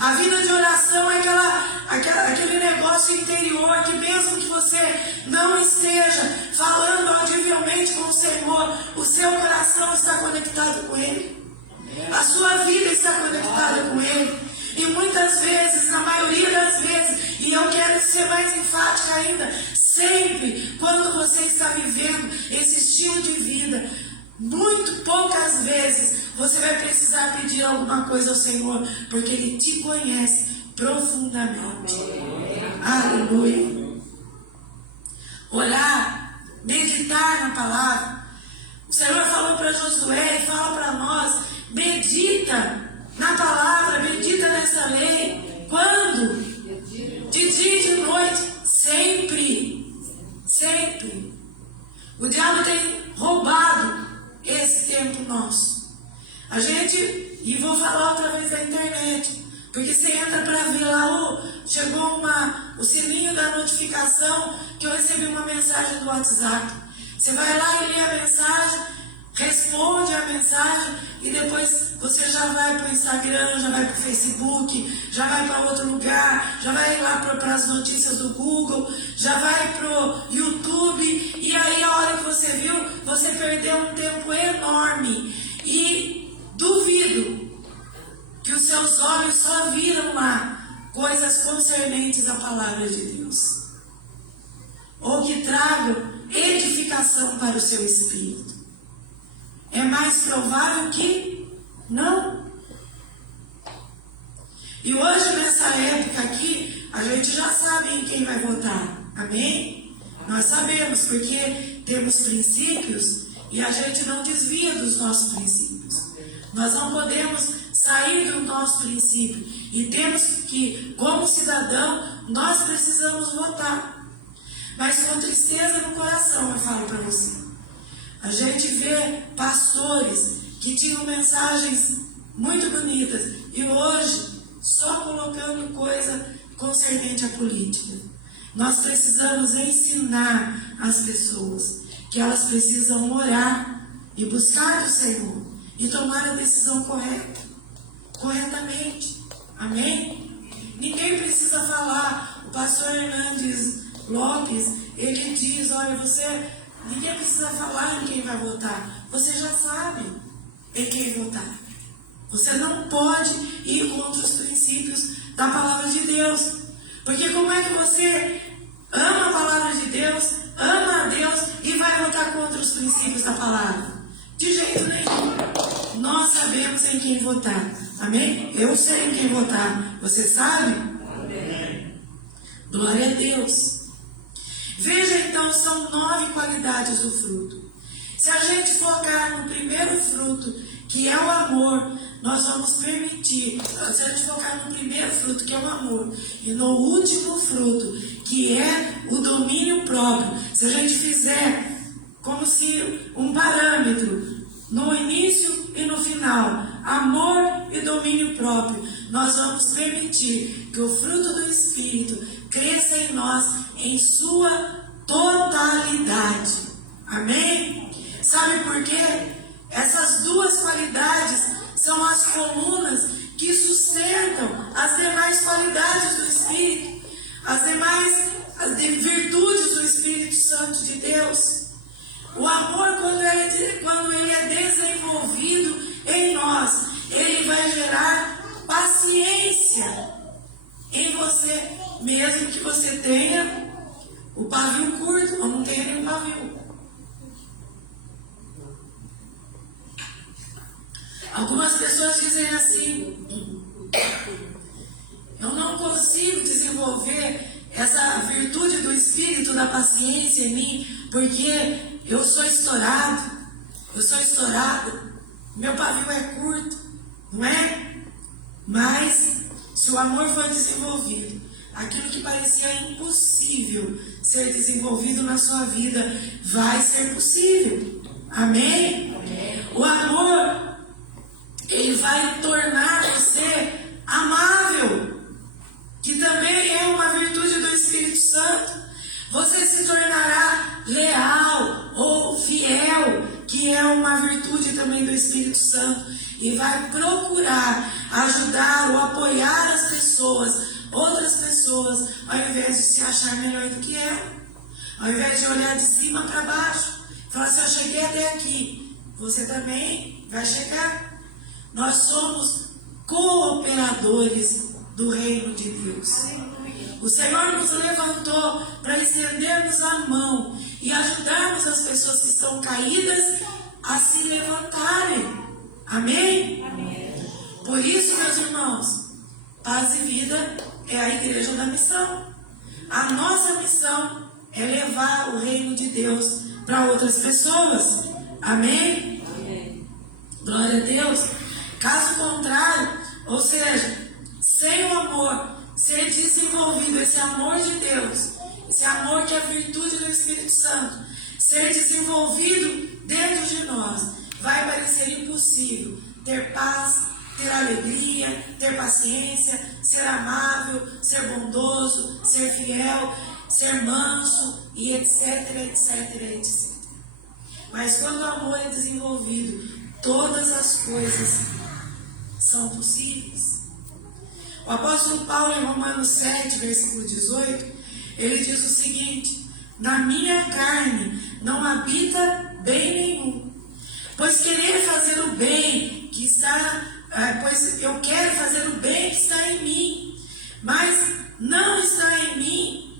A vida de oração é aquele negócio interior que mesmo que você não esteja falando audivelmente com o Senhor, o seu coração está conectado com Ele. A sua vida está conectada com Ele. E muitas vezes, na maioria das vezes, e eu quero ser mais enfática ainda, sempre quando você está vivendo esse estilo de vida, muito poucas vezes você vai precisar pedir alguma coisa ao Senhor, porque Ele te conhece profundamente. Aleluia. orar, meditar na palavra. O Senhor falou para Josué e fala para nós: medita na palavra, medita nessa lei. Quando? De dia e de noite, sempre, sempre. O diabo tem roubado esse tempo nosso. A gente, e vou falar outra vez da internet, porque você entra para ver lá, chegou o sininho da notificação que eu recebi uma mensagem do WhatsApp. Você vai lá e lê a mensagem, responde a mensagem e depois você já vai para o Instagram, já vai para o Facebook, já vai para outro lugar, já vai lá para as notícias do Google, já vai para o YouTube, e aí a hora que você viu, você perdeu um tempo enorme. E duvido que os seus olhos só viram lá coisas concernentes à palavra de Deus, ou que tragam edificação para o seu espírito. É mais provável que não. E hoje, nessa época aqui, a gente já sabe em quem vai votar. Amém? Nós sabemos, porque temos princípios e a gente não desvia dos nossos princípios. Nós não podemos sair do nosso princípio. E temos que, como cidadão, nós precisamos votar. Mas com tristeza no coração, eu falo para você. A gente vê pastores que tinham mensagens muito bonitas e hoje só colocando coisa concernente à política. Nós precisamos ensinar as pessoas que elas precisam orar e buscar do Senhor e tomar a decisão corretamente. Amém? Ninguém precisa falar. O pastor Hernandes Lopes, ele diz: olha, ninguém precisa falar em quem vai votar. Você já sabe em quem votar. Você não pode ir contra os princípios da palavra de Deus. Porque como é que você ama a palavra de Deus, ama a Deus e vai votar contra os princípios da palavra? De jeito nenhum. Nós sabemos em quem votar. Amém? Eu sei em quem votar. Você sabe? Amém. Glória a Deus. Veja então, são 9 qualidades do fruto. Se a gente focar no primeiro fruto, que é o amor, nós vamos permitir. Se a gente focar no primeiro fruto, que é o amor, e no último fruto, que é o domínio próprio, se a gente fizer como se um parâmetro, no início e no final, amor e domínio próprio, nós vamos permitir que o fruto do Espírito cresça em nós em sua totalidade. Amém? Sabe por quê? Essas duas qualidades são as colunas que sustentam as demais qualidades do Espírito, as virtudes do Espírito Santo de Deus. O amor, quando ele é desenvolvido em nós, ele vai gerar paciência em você, mesmo que você tenha o pavio curto ou não tenha nenhum pavio. Algumas pessoas dizem assim: eu não consigo desenvolver essa virtude do Espírito da paciência em mim, porque eu sou estourada, meu pavio é curto, não é? Mas se o amor for desenvolvido, aquilo que parecia impossível ser desenvolvido na sua vida vai ser possível. Amém? Amém. O amor, ele vai tornar você amável, que também é uma virtude do Espírito Santo. Você se tornará leal ou fiel, que é uma virtude também do Espírito Santo, e vai procurar ajudar ou apoiar as pessoas, outras pessoas, ao invés de se achar melhor do que ela, ao invés de olhar de cima para baixo, falar assim: eu cheguei até aqui, você também vai chegar. Nós somos cooperadores do reino de Deus. O Senhor nos levantou para estendermos a mão e ajudarmos as pessoas que estão caídas a se levantarem. Amém? Amém. Por isso, meus irmãos, Paz e Vida é a igreja da missão. A nossa missão é levar o reino de Deus para outras pessoas. Amém? Glória a Deus. Caso contrário, ou seja, sem o amor ser desenvolvido, esse amor de Deus, esse amor que é a virtude do Espírito Santo, ser desenvolvido dentro de nós, vai parecer impossível ter paz, ter alegria, ter paciência, ser amável, ser bondoso, ser fiel, ser manso e etc, etc, etc. Mas quando o amor é desenvolvido, todas as coisas são possíveis. O apóstolo Paulo, em Romanos 7, versículo 18, ele diz o seguinte: na minha carne não habita bem nenhum, pois querer fazer o bem que está, pois eu quero fazer o bem que está em mim, mas não está em mim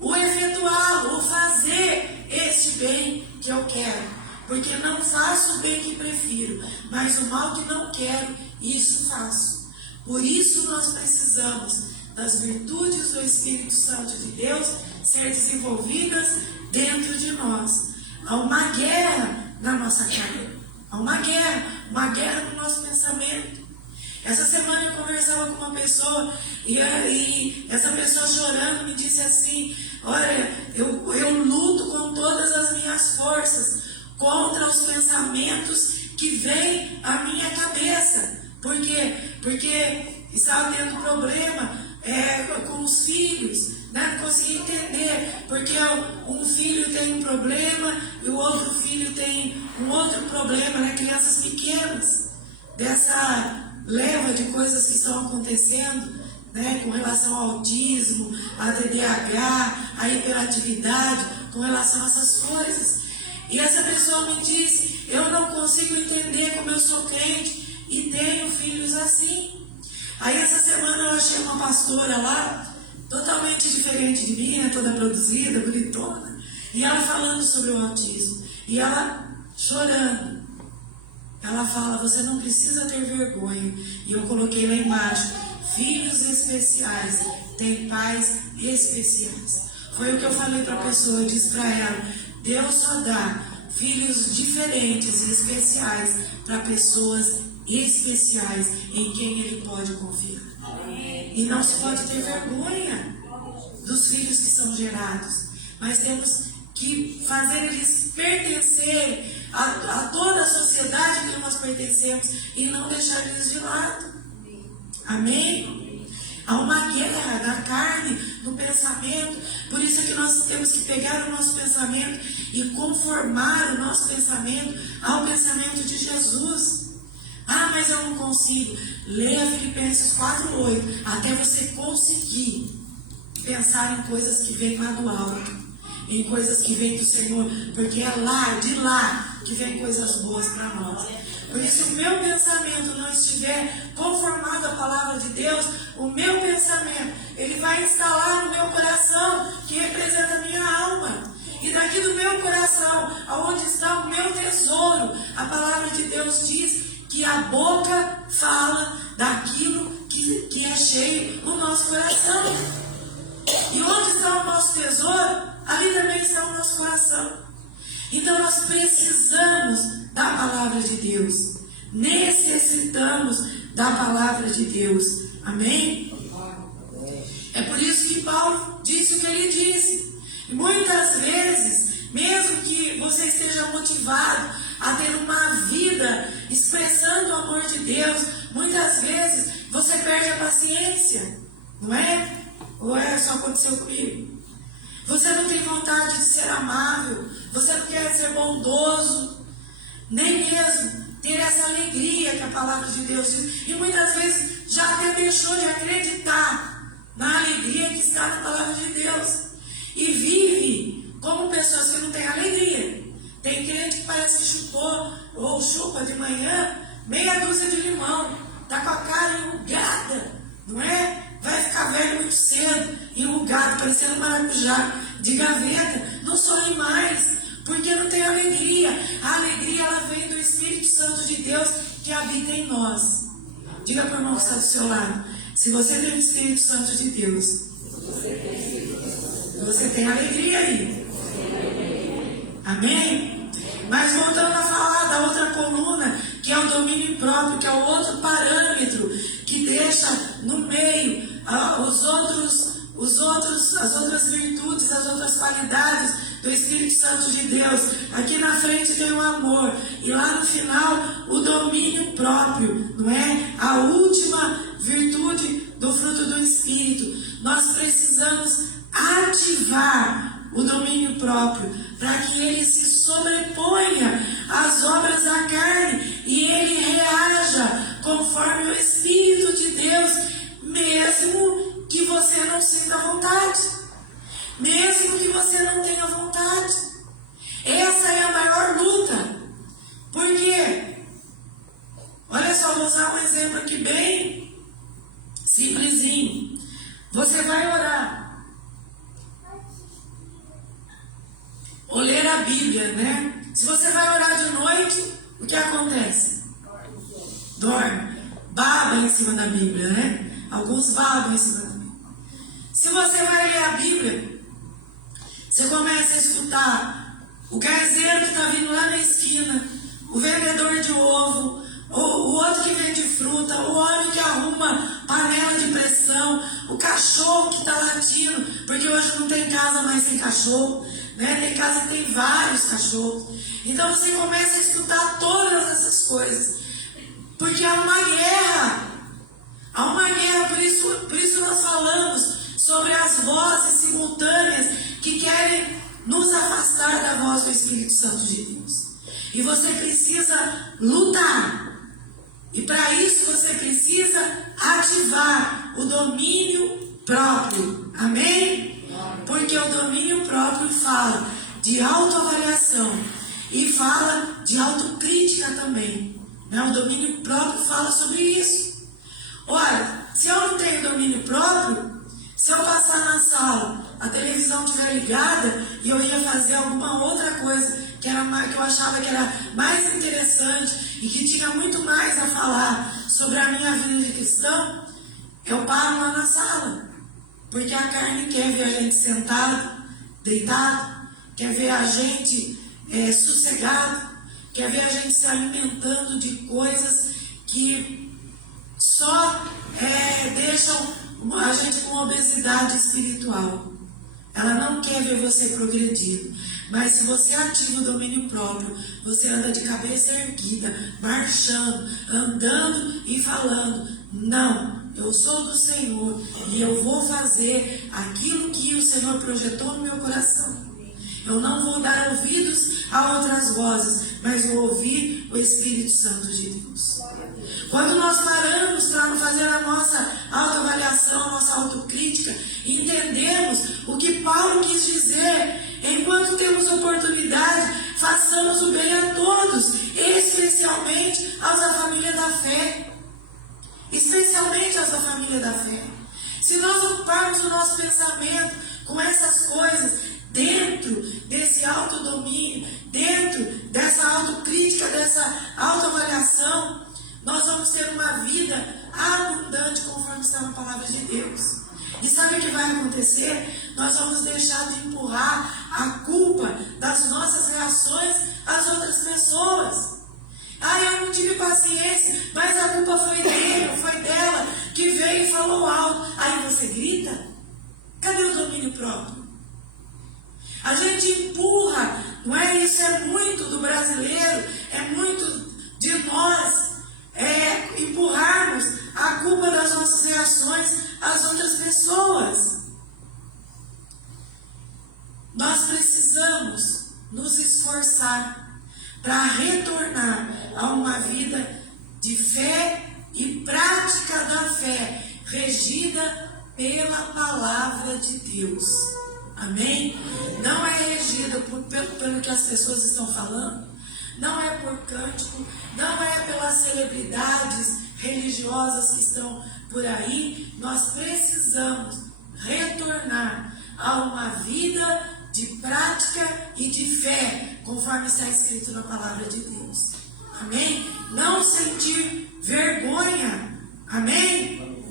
o efetuá-lo, o fazer este bem que eu quero, porque não faço o bem que prefiro, mas o mal que não quero, isso faço. Por isso nós precisamos das virtudes do Espírito Santo de Deus ser desenvolvidas dentro de nós. Há uma guerra na nossa carne, há uma guerra no nosso pensamento. Essa semana eu conversava com uma pessoa e essa pessoa chorando me disse assim: olha, eu luto com todas as minhas forças contra os pensamentos que vêm à minha cabeça. Por quê? Porque estava tendo problema com os filhos, né? Não conseguia entender, porque um filho tem um problema e o outro filho tem um outro problema, né? Crianças pequenas, dessa leva de coisas que estão acontecendo, né? Com relação ao autismo, a TDAH, a hiperatividade, com relação a essas coisas. E essa pessoa me disse: eu não consigo entender como eu sou crente e tenho filhos assim. Aí essa semana eu achei uma pastora lá, totalmente diferente de mim, né, toda produzida, bonitona, e ela falando sobre o autismo, e ela chorando. Ela fala: você não precisa ter vergonha. E eu coloquei lá embaixo: filhos especiais têm pais especiais. Foi o que eu falei para a pessoa. Eu disse para ela: Deus só dá filhos diferentes e especiais para pessoas especiais em quem Ele pode confiar. E não se pode ter vergonha dos filhos que são gerados, mas temos que fazer eles pertencerem a toda a sociedade que nós pertencemos e não deixar eles de lado. Amém? Há uma guerra na carne, no pensamento. Por isso é que nós temos que pegar o nosso pensamento e conformar o nosso pensamento ao pensamento de Jesus. Ah, mas eu não consigo. Leia Filipenses 4:8, até você conseguir pensar em coisas que vêm lá do alto, em coisas que vêm do Senhor, porque é lá, de lá, que vem coisas boas para nós. Por isso, se o meu pensamento não estiver conformado à palavra de Deus, o meu pensamento, ele vai instalar no meu coração, que representa a minha alma. E daqui do meu coração, aonde está o meu tesouro, a palavra de Deus diz que a boca fala daquilo que é cheio no nosso coração. E onde está o nosso tesouro, ali também está o nosso coração. Então nós precisamos da palavra de Deus. Necessitamos da palavra de Deus. Amém? É por isso que Paulo disse o que ele disse. E muitas vezes, mesmo que você esteja motivado a ter uma vida expressando o amor de Deus, muitas vezes você perde a paciência, não é? Ou só aconteceu comigo? Você não tem vontade de ser amável, você não quer ser bondoso, nem mesmo ter essa alegria que a palavra de Deus diz. E muitas vezes já até deixou de acreditar na alegria que está na palavra de Deus. E vive como pessoas que não têm alegria. Tem crente que parece que chupou ou chupa de manhã meia dúzia de limão, está com a cara enrugada, não é? Vai ficar velho muito cedo, enrugado, parecendo um maracujá de gaveta, não sorri mais, porque não tem alegria. A alegria, ela vem do Espírito Santo de Deus que habita em nós. Diga para o irmão que está do seu lado: se você tem o Espírito Santo de Deus, Você tem alegria aí. Amém? Mas voltando a falar da outra coluna, que é o domínio próprio, que é o outro parâmetro que deixa no meio as outras virtudes, as outras qualidades do Espírito Santo de Deus. Aqui na frente tem o amor e lá no final o domínio próprio, não é? A última virtude do fruto do Espírito. Nós precisamos ativar o domínio próprio para que ele se sobreponha às obras da carne e ele reaja conforme o Espírito de Deus, mesmo que você não sinta vontade, mesmo que você não tenha vontade. Essa é a maior luta. Por quê? Olha só, vou usar um exemplo aqui bem simplesinho. Você vai orar ou ler a Bíblia, né? Se você vai orar de noite, o que acontece? Dorme, baba em cima da Bíblia, né? Alguns babam em cima da Bíblia. Se você vai ler a Bíblia, você começa a escutar o garzeiro que está vindo lá na esquina, o vendedor de ovo, o outro que vende fruta, o homem que arruma panela de pressão, o cachorro que está latindo, porque hoje não tem casa mais sem cachorro, né? Tem casa que tem vários cachorros. Então você começa a escutar todas essas coisas, porque há uma guerra. Há uma guerra, por isso nós falamos sobre as vozes simultâneas que querem nos afastar da voz do Espírito Santo de Deus. E você precisa lutar. E para isso você precisa ativar o domínio próprio. Amém? Porque o domínio próprio fala de autoavaliação e fala de autocrítica também. Né? O domínio próprio fala sobre isso. Olha, se eu não tenho domínio próprio, se eu passar na sala, a televisão estiver ligada e eu ia fazer alguma outra coisa que eu achava que era mais interessante e que tinha muito mais a falar sobre a minha vida de cristão, eu paro lá na sala. Porque a carne quer ver a gente sentado, deitado, quer ver a gente sossegado, quer ver a gente se alimentando de coisas que só deixam a gente com obesidade espiritual. Ela não quer ver você progredindo. Mas se você ativa o domínio próprio, você anda de cabeça erguida, marchando, andando e falando: não, eu sou do Senhor e eu vou fazer aquilo que o Senhor projetou no meu coração. Eu não vou dar ouvidos a outras vozes, mas vou ouvir o Espírito Santo de Deus. Quando nós paramos para fazer a nossa autoavaliação, a nossa autocrítica, entendemos o que Paulo quis dizer: enquanto temos oportunidade, façamos o bem a todos, especialmente aos da família da fé. Especialmente aos da família da fé. Se nós ocuparmos o nosso pensamento com essas coisas, dentro desse autodomínio, dentro dessa autocrítica, dessa autoavaliação, nós vamos ter uma vida abundante conforme está na palavra de Deus. E sabe o que vai acontecer? Nós vamos deixar de empurrar a culpa das nossas reações às outras pessoas. Ah, eu não tive paciência, mas a culpa foi dele, foi dela, que veio e falou alto. Aí você grita? Cadê o domínio próprio? A gente empurra, não é? Isso é muito do brasileiro, é muito de nós, empurrarmos a culpa das nossas reações às outras pessoas. Nós precisamos nos esforçar para retornar a uma vida de fé e prática da fé, regida pela palavra de Deus. Amém? Não é regida pelo que as pessoas estão falando, não é por cântico, não é pelas celebridades religiosas que estão por aí. Nós precisamos retornar a uma vida de prática e de fé, conforme está escrito na palavra de Deus. Amém? Não sentir vergonha. Amém?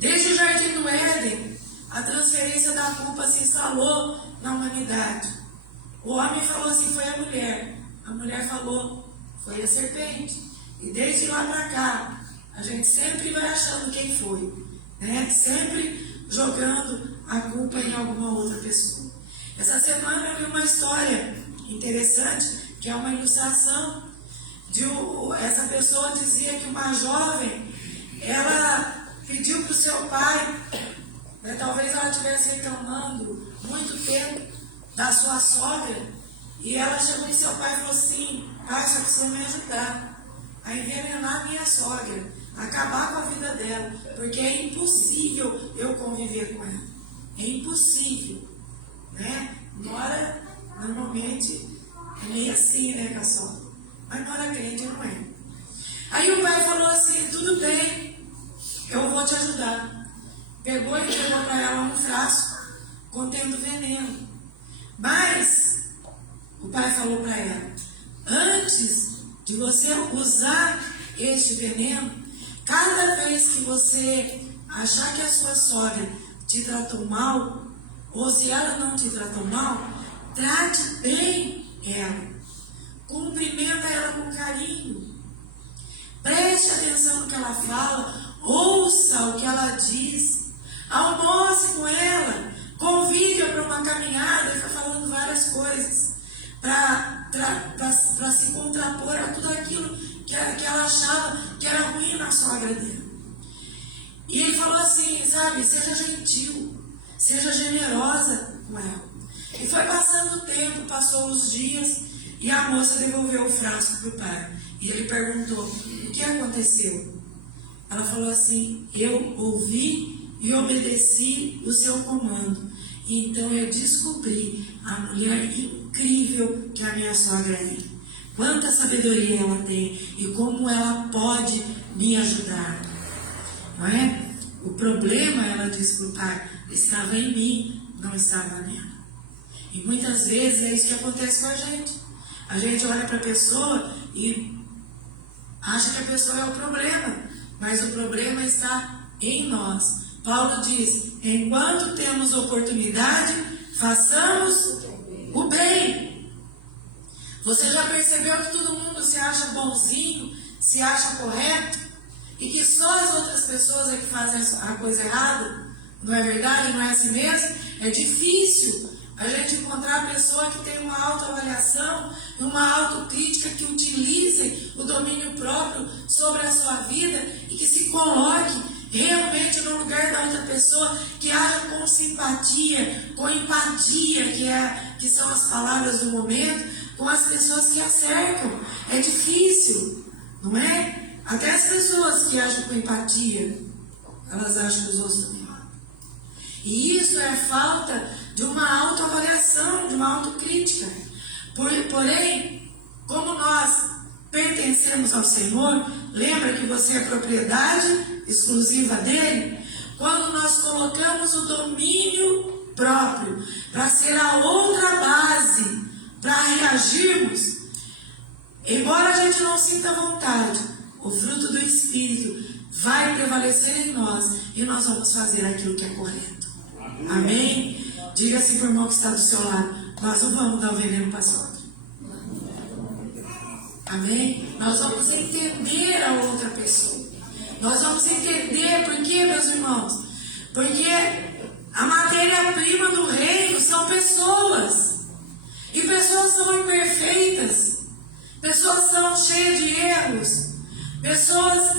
Desde o Jardim do Éden a transferência da culpa se instalou na humanidade. O homem falou assim, foi a mulher falou, foi a serpente. E desde lá para cá, a gente sempre vai achando quem foi, né? Sempre jogando a culpa em alguma outra pessoa. Essa semana eu vi uma história interessante, que é uma ilustração de essa pessoa dizia que uma jovem, ela pediu para o seu pai, né, talvez ela estivesse reclamando muito tempo da sua sogra, e ela chegou em seu pai e falou assim, pai, só precisa me ajudar a envenenar a minha sogra, acabar com a vida dela, porque é impossível eu conviver com ela, é impossível, né? Nora, normalmente, é meio assim, né, com a sogra, mas nora crente não é. Aí o pai falou assim, tudo bem, eu vou te ajudar. Pegou e levou para ela um frasco contendo veneno. Mas o pai falou para ela, antes de você usar este veneno, cada vez que você achar que a sua sogra te tratou mal, ou se ela não te tratou mal, trate bem ela. Cumprimenta ela com carinho. Preste atenção no que ela fala, ouça o que ela diz, almoce com ela, convide-a para uma caminhada, e vai falando várias coisas para se contrapor a tudo aquilo que ela achava que era ruim na sogra dela. E ele falou assim, sabe, seja gentil, seja generosa com ela. E foi passando o tempo, passou os dias, e a moça devolveu o frasco para o pai. E ele perguntou, o que aconteceu? Ela falou assim, eu ouvi e obedeci o seu comando. E então eu descobri a mulher incrível que a minha sogra é. Quanta sabedoria ela tem e como ela pode me ajudar. Não é? O problema, ela disse para o pai, estava em mim, não estava nela. E muitas vezes é isso que acontece com a gente. A gente olha para a pessoa e acha que a pessoa é o problema, mas o problema está em nós. Paulo diz, enquanto temos oportunidade, façamos o bem. Você já percebeu que todo mundo se acha bonzinho, se acha correto, e que só as outras pessoas é que fazem a coisa errada? Não é verdade? Não é assim mesmo? É difícil a gente encontrar a pessoa que tem uma autoavaliação, uma autocrítica, que utilize o domínio próprio sobre a sua vida e que se coloque realmente no lugar da outra pessoa, que haja com simpatia, com empatia, que são as palavras do momento, com as pessoas que a cercam. É difícil, não é? Até as pessoas que agem com empatia, elas acham que os outros também. E isso é falta de uma autoavaliação, de uma autocrítica. Porém, como nós pertencemos ao Senhor, lembra que você é propriedade exclusiva dele? Quando nós colocamos o domínio próprio para ser a outra base, para reagirmos, embora a gente não sinta vontade, o fruto do Espírito vai prevalecer em nós e nós vamos fazer aquilo que é correto. Amém? Diga assim para o irmão que está do seu lado, nós não vamos dar o veneno para a sogra. Amém? Nós vamos entender a outra pessoa. Nós vamos entender por quê, meus irmãos? Porque a matéria-prima do reino são pessoas. E pessoas são imperfeitas. Pessoas são cheias de erros. Pessoas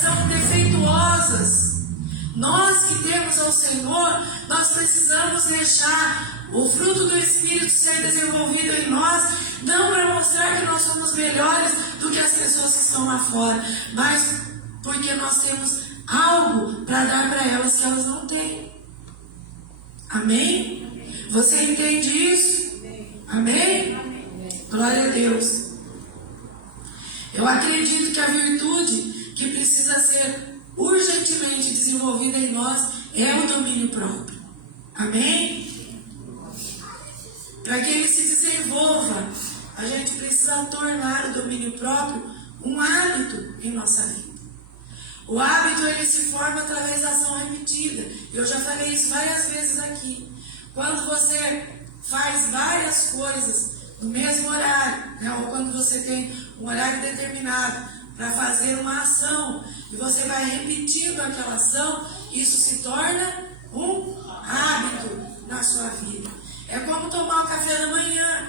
são defeituosas. Nós que temos ao Senhor, nós precisamos deixar o fruto do Espírito ser desenvolvido em nós, não para mostrar que nós somos melhores do que as pessoas que estão lá fora, mas porque nós temos algo para dar para elas que elas não têm. Amém? Você entende isso? Amém? Glória a Deus. Eu acredito que a virtude que precisa ser urgentemente desenvolvida em nós é o domínio próprio. Amém? Para que ele se desenvolva, a gente precisa tornar o domínio próprio um hábito em nossa vida. O hábito, ele se forma através da ação repetida. Eu já falei isso várias vezes aqui. Quando você faz várias coisas no mesmo horário, né? Ou quando você tem um horário determinado para fazer uma ação e você vai repetindo aquela ação, isso se torna um hábito na sua vida. É como tomar o café da manhã,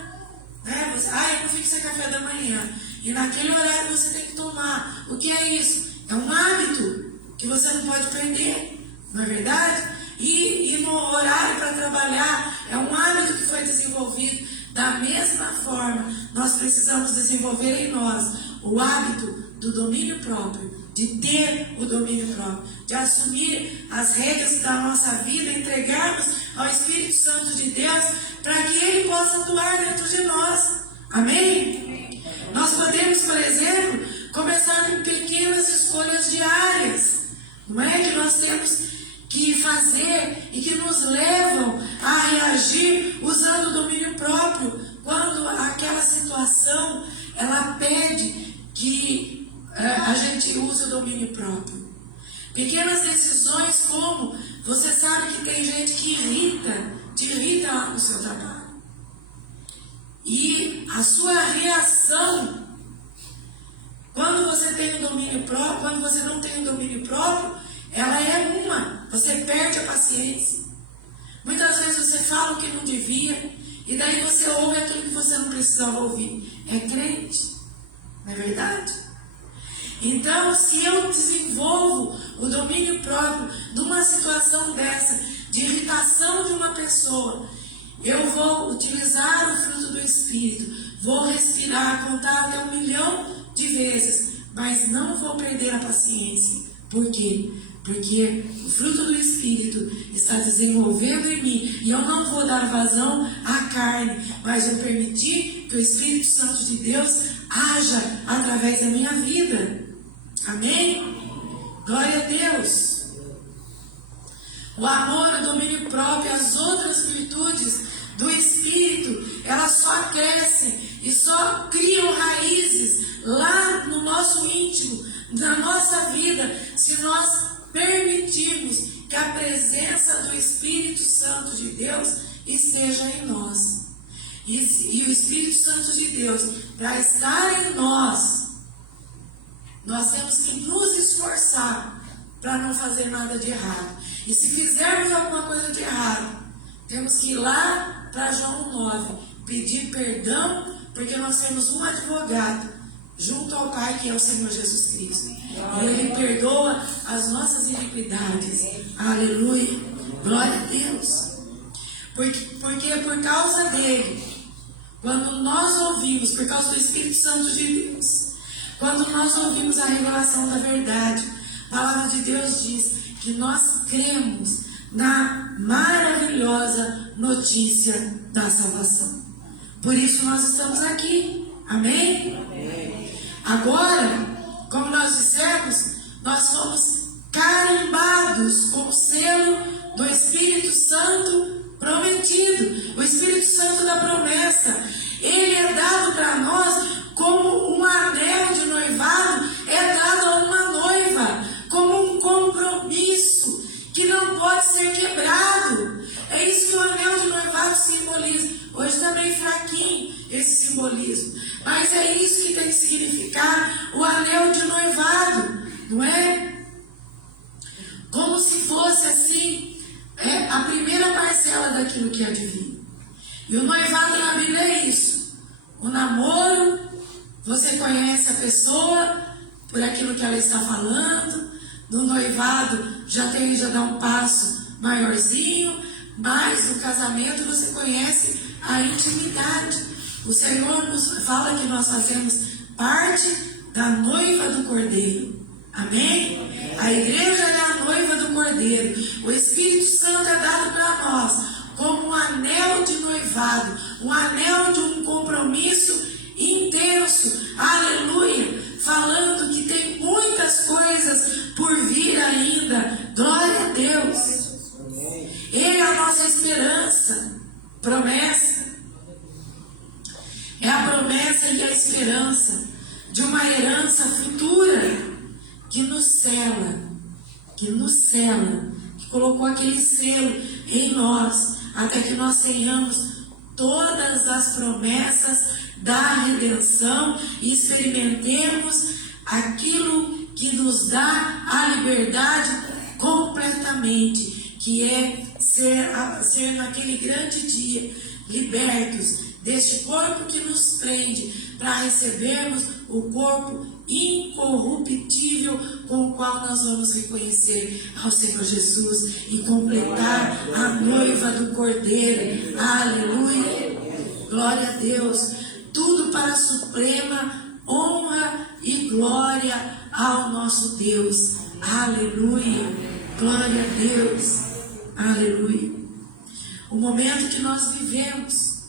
né? Eu não fico sem café da manhã. E naquele horário você tem que tomar. O que é isso? É um hábito que você não pode perder, não é verdade? E no horário para trabalhar, é um hábito que foi desenvolvido. Da mesma forma, nós precisamos desenvolver em nós o hábito do domínio próprio, de ter o domínio próprio, de assumir as rédeas da nossa vida, entregarmos ao Espírito Santo de Deus, para que Ele possa atuar dentro de nós. Amém? Nós podemos, por exemplo, começar com pequenas escolhas diárias, não é? Que nós temos que fazer e que nos levam a reagir usando o domínio próprio, quando aquela situação ela pede que a gente use o domínio próprio. Pequenas decisões como, você sabe que tem gente que te irrita lá no seu trabalho. E a sua reação, quando você tem o domínio próprio, quando você não tem o domínio próprio, ela é você perde a paciência. Muitas vezes você fala o que não devia, e daí você ouve aquilo que você não precisava ouvir. É crente, não é verdade? Então, se eu desenvolvo o domínio próprio numa situação dessa, de irritação de uma pessoa, eu vou utilizar o fruto do Espírito, vou respirar, contar até 1 milhão de vezes, mas não vou perder a paciência. Por quê? Porque o fruto do Espírito está desenvolvendo em mim, e eu não vou dar vazão à carne, mas eu permitir que o Espírito Santo de Deus haja através da minha vida. Amém? Glória a Deus. O amor, o domínio próprio, as outras virtudes do Espírito, elas só crescem e só criam raízes lá no nosso íntimo, na nossa vida, se nós permitirmos que a presença do Espírito Santo de Deus esteja em nós. E o Espírito Santo de Deus, para estar em nós temos que nos esforçar para não fazer nada de errado. E se fizermos alguma coisa de errado, temos que ir lá para João 9, pedir perdão, porque nós temos um advogado junto ao Pai, que é o Senhor Jesus Cristo. E Ele perdoa as nossas iniquidades. Aleluia. Glória a Deus. Porque por causa dele, quando nós ouvimos, por causa do Espírito Santo de Deus, quando nós ouvimos a revelação da verdade, a palavra de Deus diz que nós cremos na maravilhosa notícia da salvação. Por isso nós estamos aqui. Amém? Amém. Agora, como nós dissemos, nós somos carimbados com o selo do Espírito Santo prometido, o Espírito Santo da promessa. Ele é dado para nós como um anel de noivado é dado a uma noiva, como um compromisso que não pode ser quebrado. É isso que o anel de noivado simboliza. Hoje está meio fraquinho esse simbolismo, mas é isso que tem que significar o anel de noivado, não é? Como se fosse assim, a primeira parcela daquilo que é divino. E o noivado na Bíblia é isso. O namoro, você conhece a pessoa por aquilo que ela está falando. No noivado já dá um passo maiorzinho, mas no casamento você conhece a intimidade. O Senhor nos fala que nós fazemos parte da noiva do Cordeiro. Amém? A igreja é a noiva do Cordeiro. O Espírito Santo é dado para nós como um anel de noivado, um anel de um compromisso intenso. Aleluia! Falando que tem muitas coisas por vir ainda. Glória a Deus! Ele é a nossa esperança. Promessa. É a promessa e a esperança de uma herança futura que nos cela, que colocou aquele selo em nós, até que nós tenhamos todas as promessas da redenção e experimentemos aquilo que nos dá a liberdade completamente, que é ser naquele grande dia libertos deste corpo que nos prende, para recebermos o corpo incorruptível com o qual nós vamos reconhecer ao Senhor Jesus e completar a noiva do Cordeiro. Aleluia! Glória a Deus! Tudo para a suprema honra e glória ao nosso Deus. Aleluia! Glória a Deus! Aleluia! O momento que nós vivemos,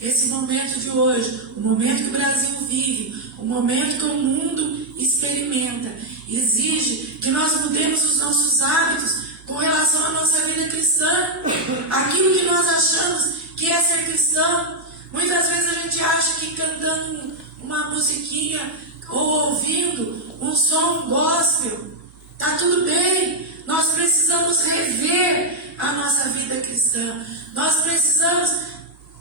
esse momento de hoje, o momento que o Brasil vive, o momento que o mundo experimenta, exige que nós mudemos os nossos hábitos com relação à nossa vida cristã, aquilo que nós achamos que é ser cristão. Muitas vezes a gente acha que cantando uma musiquinha ou ouvindo um som gospel, está tudo bem. Nós precisamos rever a nossa vida cristã. Nós precisamos,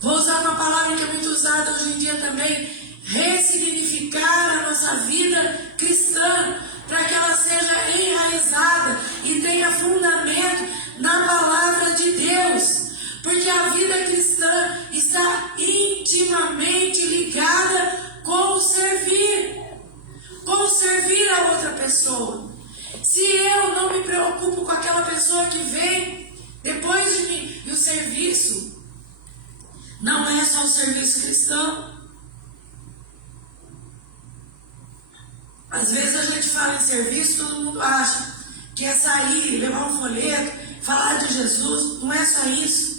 vou usar uma palavra que é muito usada hoje em dia também, ressignificar a nossa vida cristã, para que ela seja enraizada e tenha fundamento na palavra de Deus. Porque a vida cristã está intimamente ligada com o servir a outra pessoa. Se eu não me preocupo com aquela pessoa que vem depois de mim, e o serviço não é só o serviço cristão. Às vezes a gente fala em serviço, todo mundo acha que é sair, levar um folheto, falar de Jesus. Não é só isso.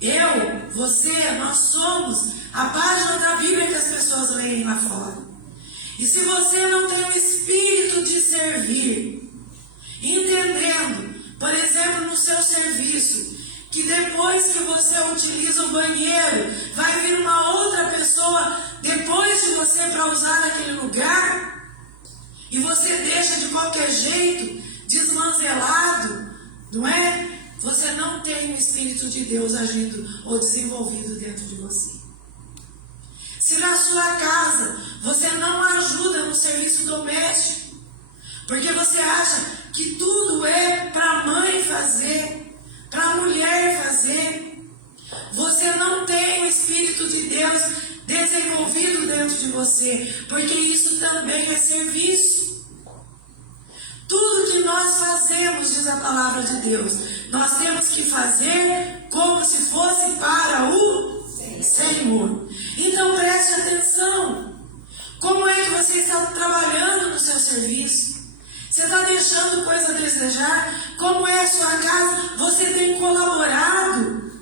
Eu, você, nós somos a página da Bíblia que as pessoas leem lá fora. E se você não tem o espírito de servir, entendendo, por exemplo, no seu serviço, que depois que você utiliza o banheiro, vai vir uma outra pessoa depois de você para usar aquele lugar, e você deixa de qualquer jeito, desmanzelado, não é? Você não tem o Espírito de Deus agindo ou desenvolvido dentro de você. Se na sua casa você não ajuda no serviço doméstico, porque você acha que tudo é para a mãe fazer, para a mulher fazer, você não tem o Espírito de Deus desenvolvido dentro de você, porque isso também é serviço. Tudo que nós fazemos, diz a palavra de Deus, nós temos que fazer como se fosse para o Senhor. Então preste atenção. Como é que você está trabalhando no seu serviço? Você está deixando coisa a desejar? Como é a sua casa? Você tem colaborado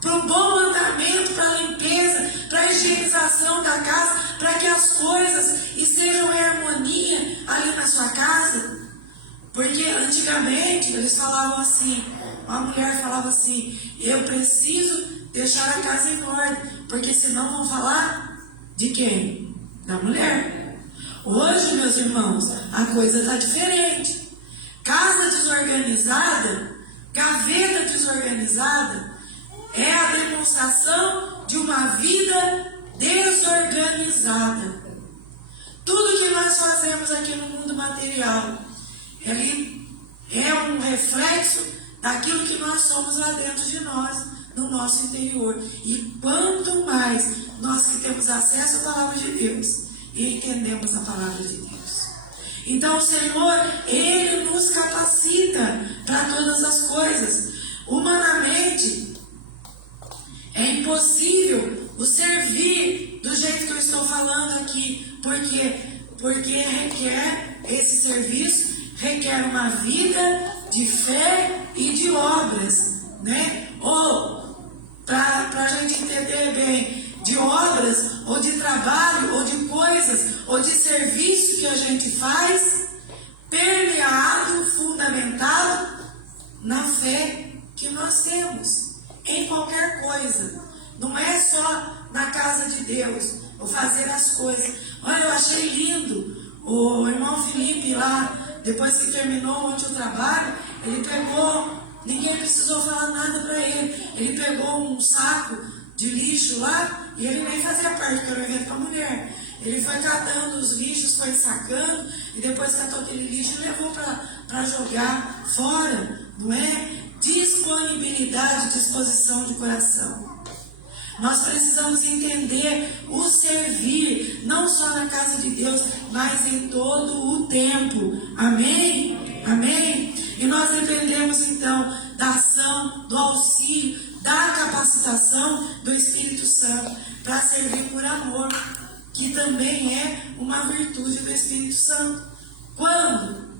para o bom andamento, para a limpeza, para a higienização da casa, para que as coisas estejam em harmonia ali na sua casa? Porque antigamente eles falavam assim, uma mulher falava assim, eu preciso deixar a casa em ordem, porque senão vão falar de quem? Da mulher. Hoje, meus irmãos, a coisa está diferente. Casa desorganizada, gaveta desorganizada, é a demonstração de uma vida desorganizada. Tudo que nós fazemos aqui no mundo material, ele é um reflexo daquilo que nós somos lá dentro de nós, no nosso interior. E quanto mais nós que temos acesso à palavra de Deus e entendemos a palavra de Deus, então o Senhor, Ele nos capacita para todas as coisas. Humanamente é impossível o servir do jeito que eu estou falando aqui, porque requer esse serviço, requer uma vida de fé e de obras, né? Ou, para a gente entender bem, de obras, ou de trabalho, ou de coisas, ou de serviço que a gente faz, permeado, fundamentado na fé que nós temos, em qualquer coisa. Não é só na casa de Deus, ou fazer as coisas. Olha, eu achei lindo O irmão Felipe lá, depois que terminou ontem o trabalho, ele pegou, ninguém precisou falar nada para ele. Ele pegou um saco de lixo lá, e ele nem fazia parte, porque era um evento para mulher. Ele foi catando os lixos, foi sacando, e depois catou aquele lixo e levou para jogar fora, não é? Disponibilidade, disposição de coração. Nós precisamos entender o servir, não só na casa de Deus, mas em todo o tempo. Amém? Amém? E nós dependemos então da ação, do auxílio, da capacitação do Espírito Santo para servir por amor, que também é uma virtude do Espírito Santo. Quando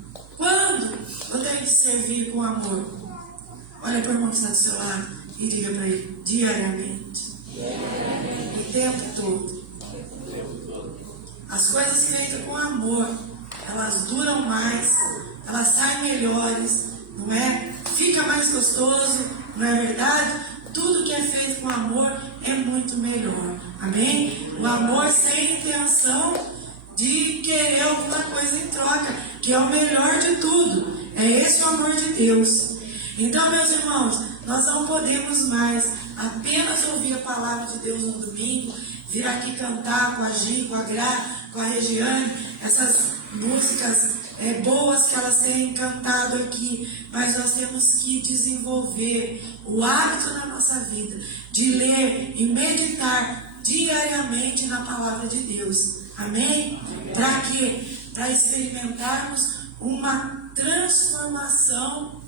eu tenho que servir com amor? Olha para o irmão que está do seu lado e diga para ele: diariamente. O tempo todo. As coisas feitas com amor, elas duram mais, elas saem melhores, não é? Fica mais gostoso, não é verdade? Tudo que é feito com amor é muito melhor. Amém? O amor sem intenção de querer alguma coisa em troca, que é o melhor de tudo. É esse o amor de Deus. Então, meus irmãos, nós não podemos mais apenas ouvir a palavra de Deus no domingo, vir aqui cantar com a Gi, com a Gra, com a Regiane, essas músicas boas que elas têm cantado aqui, mas nós temos que desenvolver o hábito na nossa vida de ler e meditar diariamente na palavra de Deus. Amém? Para quê? Para experimentarmos uma transformação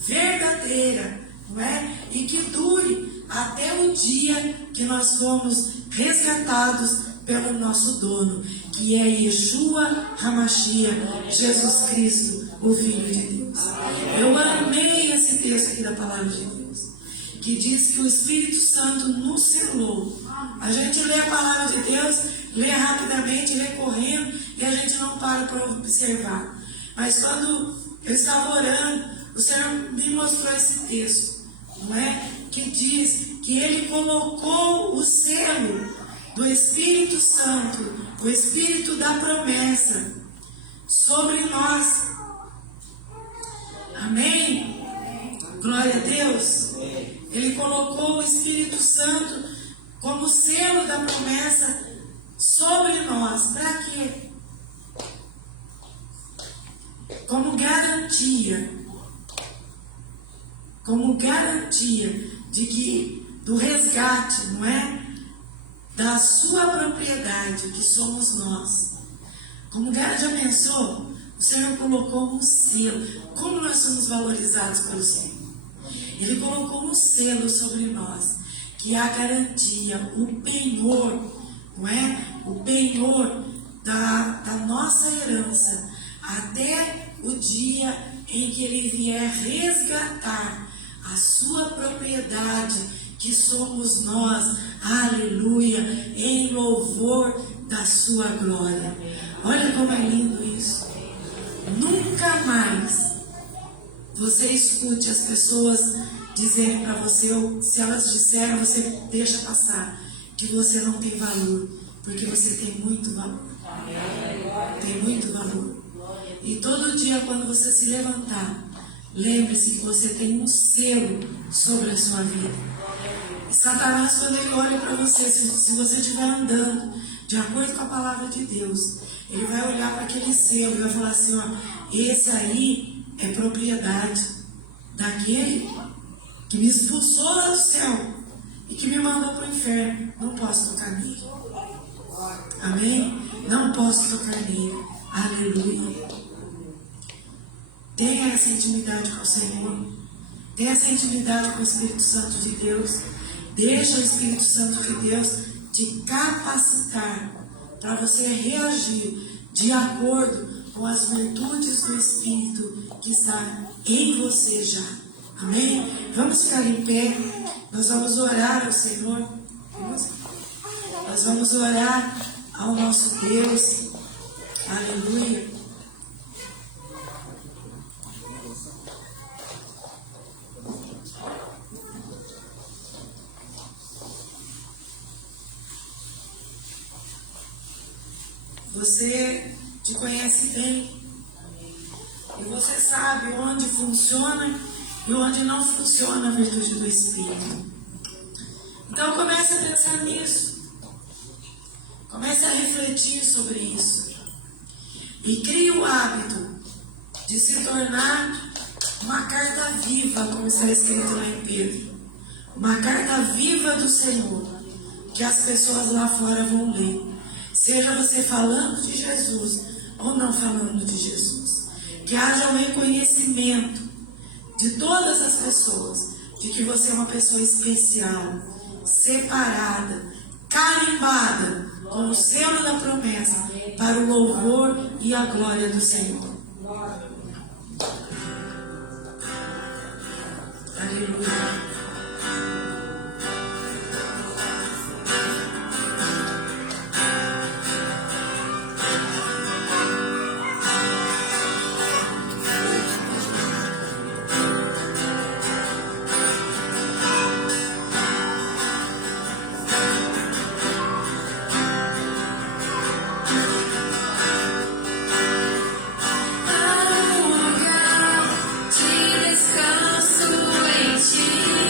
verdadeira, não é? E que dure até o dia que nós fomos resgatados pelo nosso dono, que é Yeshua HaMashiach, Jesus Cristo, o Filho de Deus. Eu amei esse texto aqui da palavra de Deus, que diz que o Espírito Santo nos selou. A gente lê a palavra de Deus, lê rapidamente, lê correndo, e a gente não para observar. Mas quando eu estava orando, o Senhor me mostrou esse texto, não é? Que diz que Ele colocou o selo do Espírito Santo, o Espírito da promessa, sobre nós. Amém? Glória a Deus. Ele colocou o Espírito Santo como selo da promessa sobre nós. Para quê? Como garantia de que do resgate, não é? Da sua propriedade, que somos nós. Como já pensou? O Senhor colocou um selo. Como nós somos valorizados pelo Senhor? Ele colocou um selo sobre nós, que é a garantia, o penhor, não é? O penhor da nossa herança, até o dia em que Ele vier resgatar a sua propriedade, que somos nós, aleluia, em louvor da sua glória. Olha como é lindo isso. Nunca mais você escute as pessoas dizerem para você, ou se elas disseram, você deixa passar, que você não tem valor, porque você tem muito valor. Tem muito valor. E todo dia, quando você se levantar, lembre-se que você tem um selo sobre a sua vida. E Satanás, quando ele olha para você, se você estiver andando de acordo com a palavra de Deus, ele vai olhar para aquele selo e vai falar assim: ó, esse aí é propriedade daquele que me expulsou lá do céu e que me mandou para o inferno. Não posso tocar nele. Amém? Não posso tocar nele. Aleluia. Tenha essa intimidade com o Senhor. Tenha essa intimidade com o Espírito Santo de Deus. Deixa o Espírito Santo de Deus te capacitar para você reagir de acordo com as virtudes do Espírito que está em você já. Amém? Vamos ficar em pé. Nós vamos orar ao Senhor. Nós vamos orar ao nosso Deus. Aleluia. Você te conhece bem. E você sabe onde funciona e onde não funciona a virtude do Espírito. Então comece a pensar nisso. Comece a refletir sobre isso. E crie o hábito de se tornar uma carta viva, como está escrito lá em Pedro. Uma carta viva do Senhor, que as pessoas lá fora vão ler. Seja você falando de Jesus ou não falando de Jesus. Que haja um reconhecimento de todas as pessoas de que você é uma pessoa especial, separada, carimbada com o selo da promessa para o louvor e a glória do Senhor. Aleluia. Para um lugar de descanso em ti.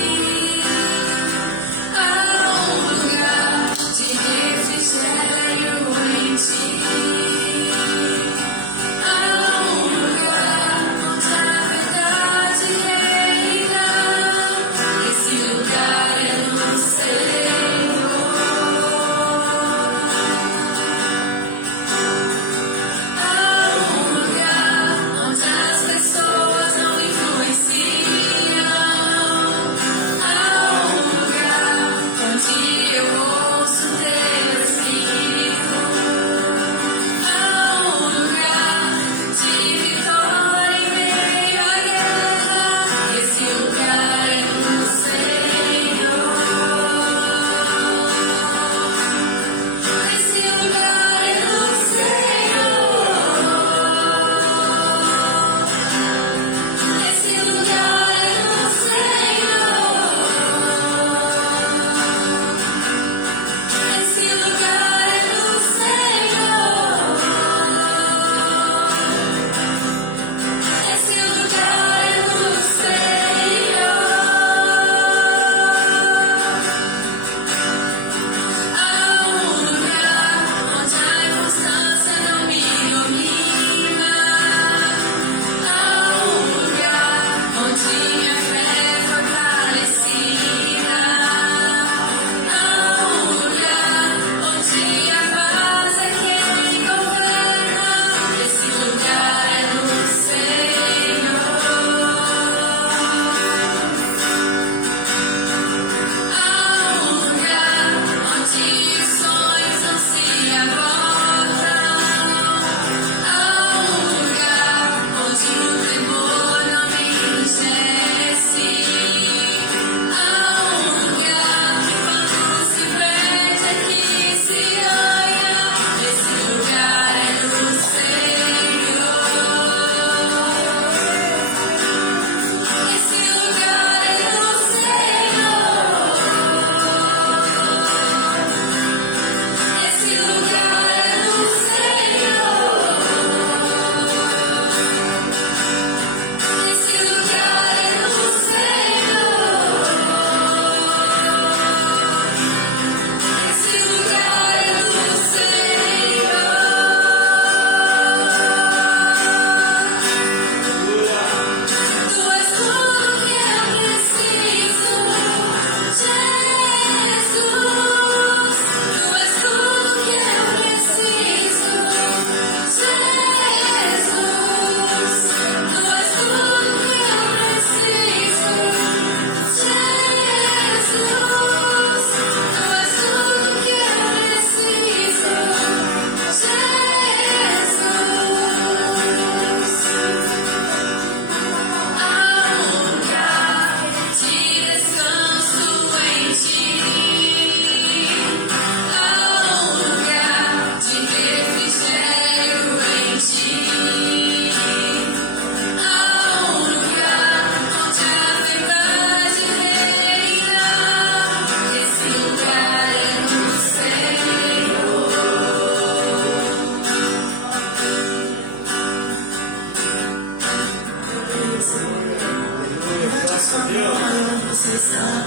você está.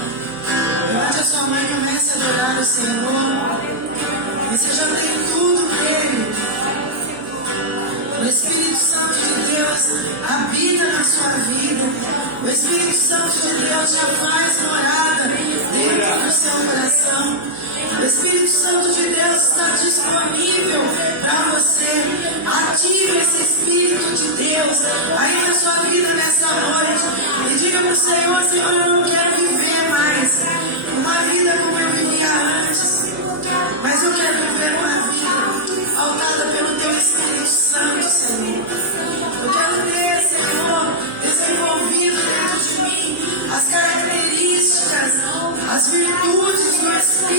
Levante a sua mão e comece a adorar o Senhor. Você já tem tudo nele. O Espírito Santo de Deus habita na sua vida. O Espírito Santo de Deus já faz morada dentro do seu coração. O Espírito Santo de Deus está disponível para você. Ative esse Espírito de Deus aí na sua vida nessa noite. E diga para o Senhor: Senhor, eu não quero viver mais uma vida como eu vivia antes, mas eu quero viver uma vida pautada pelo Teu Espírito Santo, Senhor. Eu quero ter, Senhor, desenvolvido dentro de mim as características, as virtudes do Espírito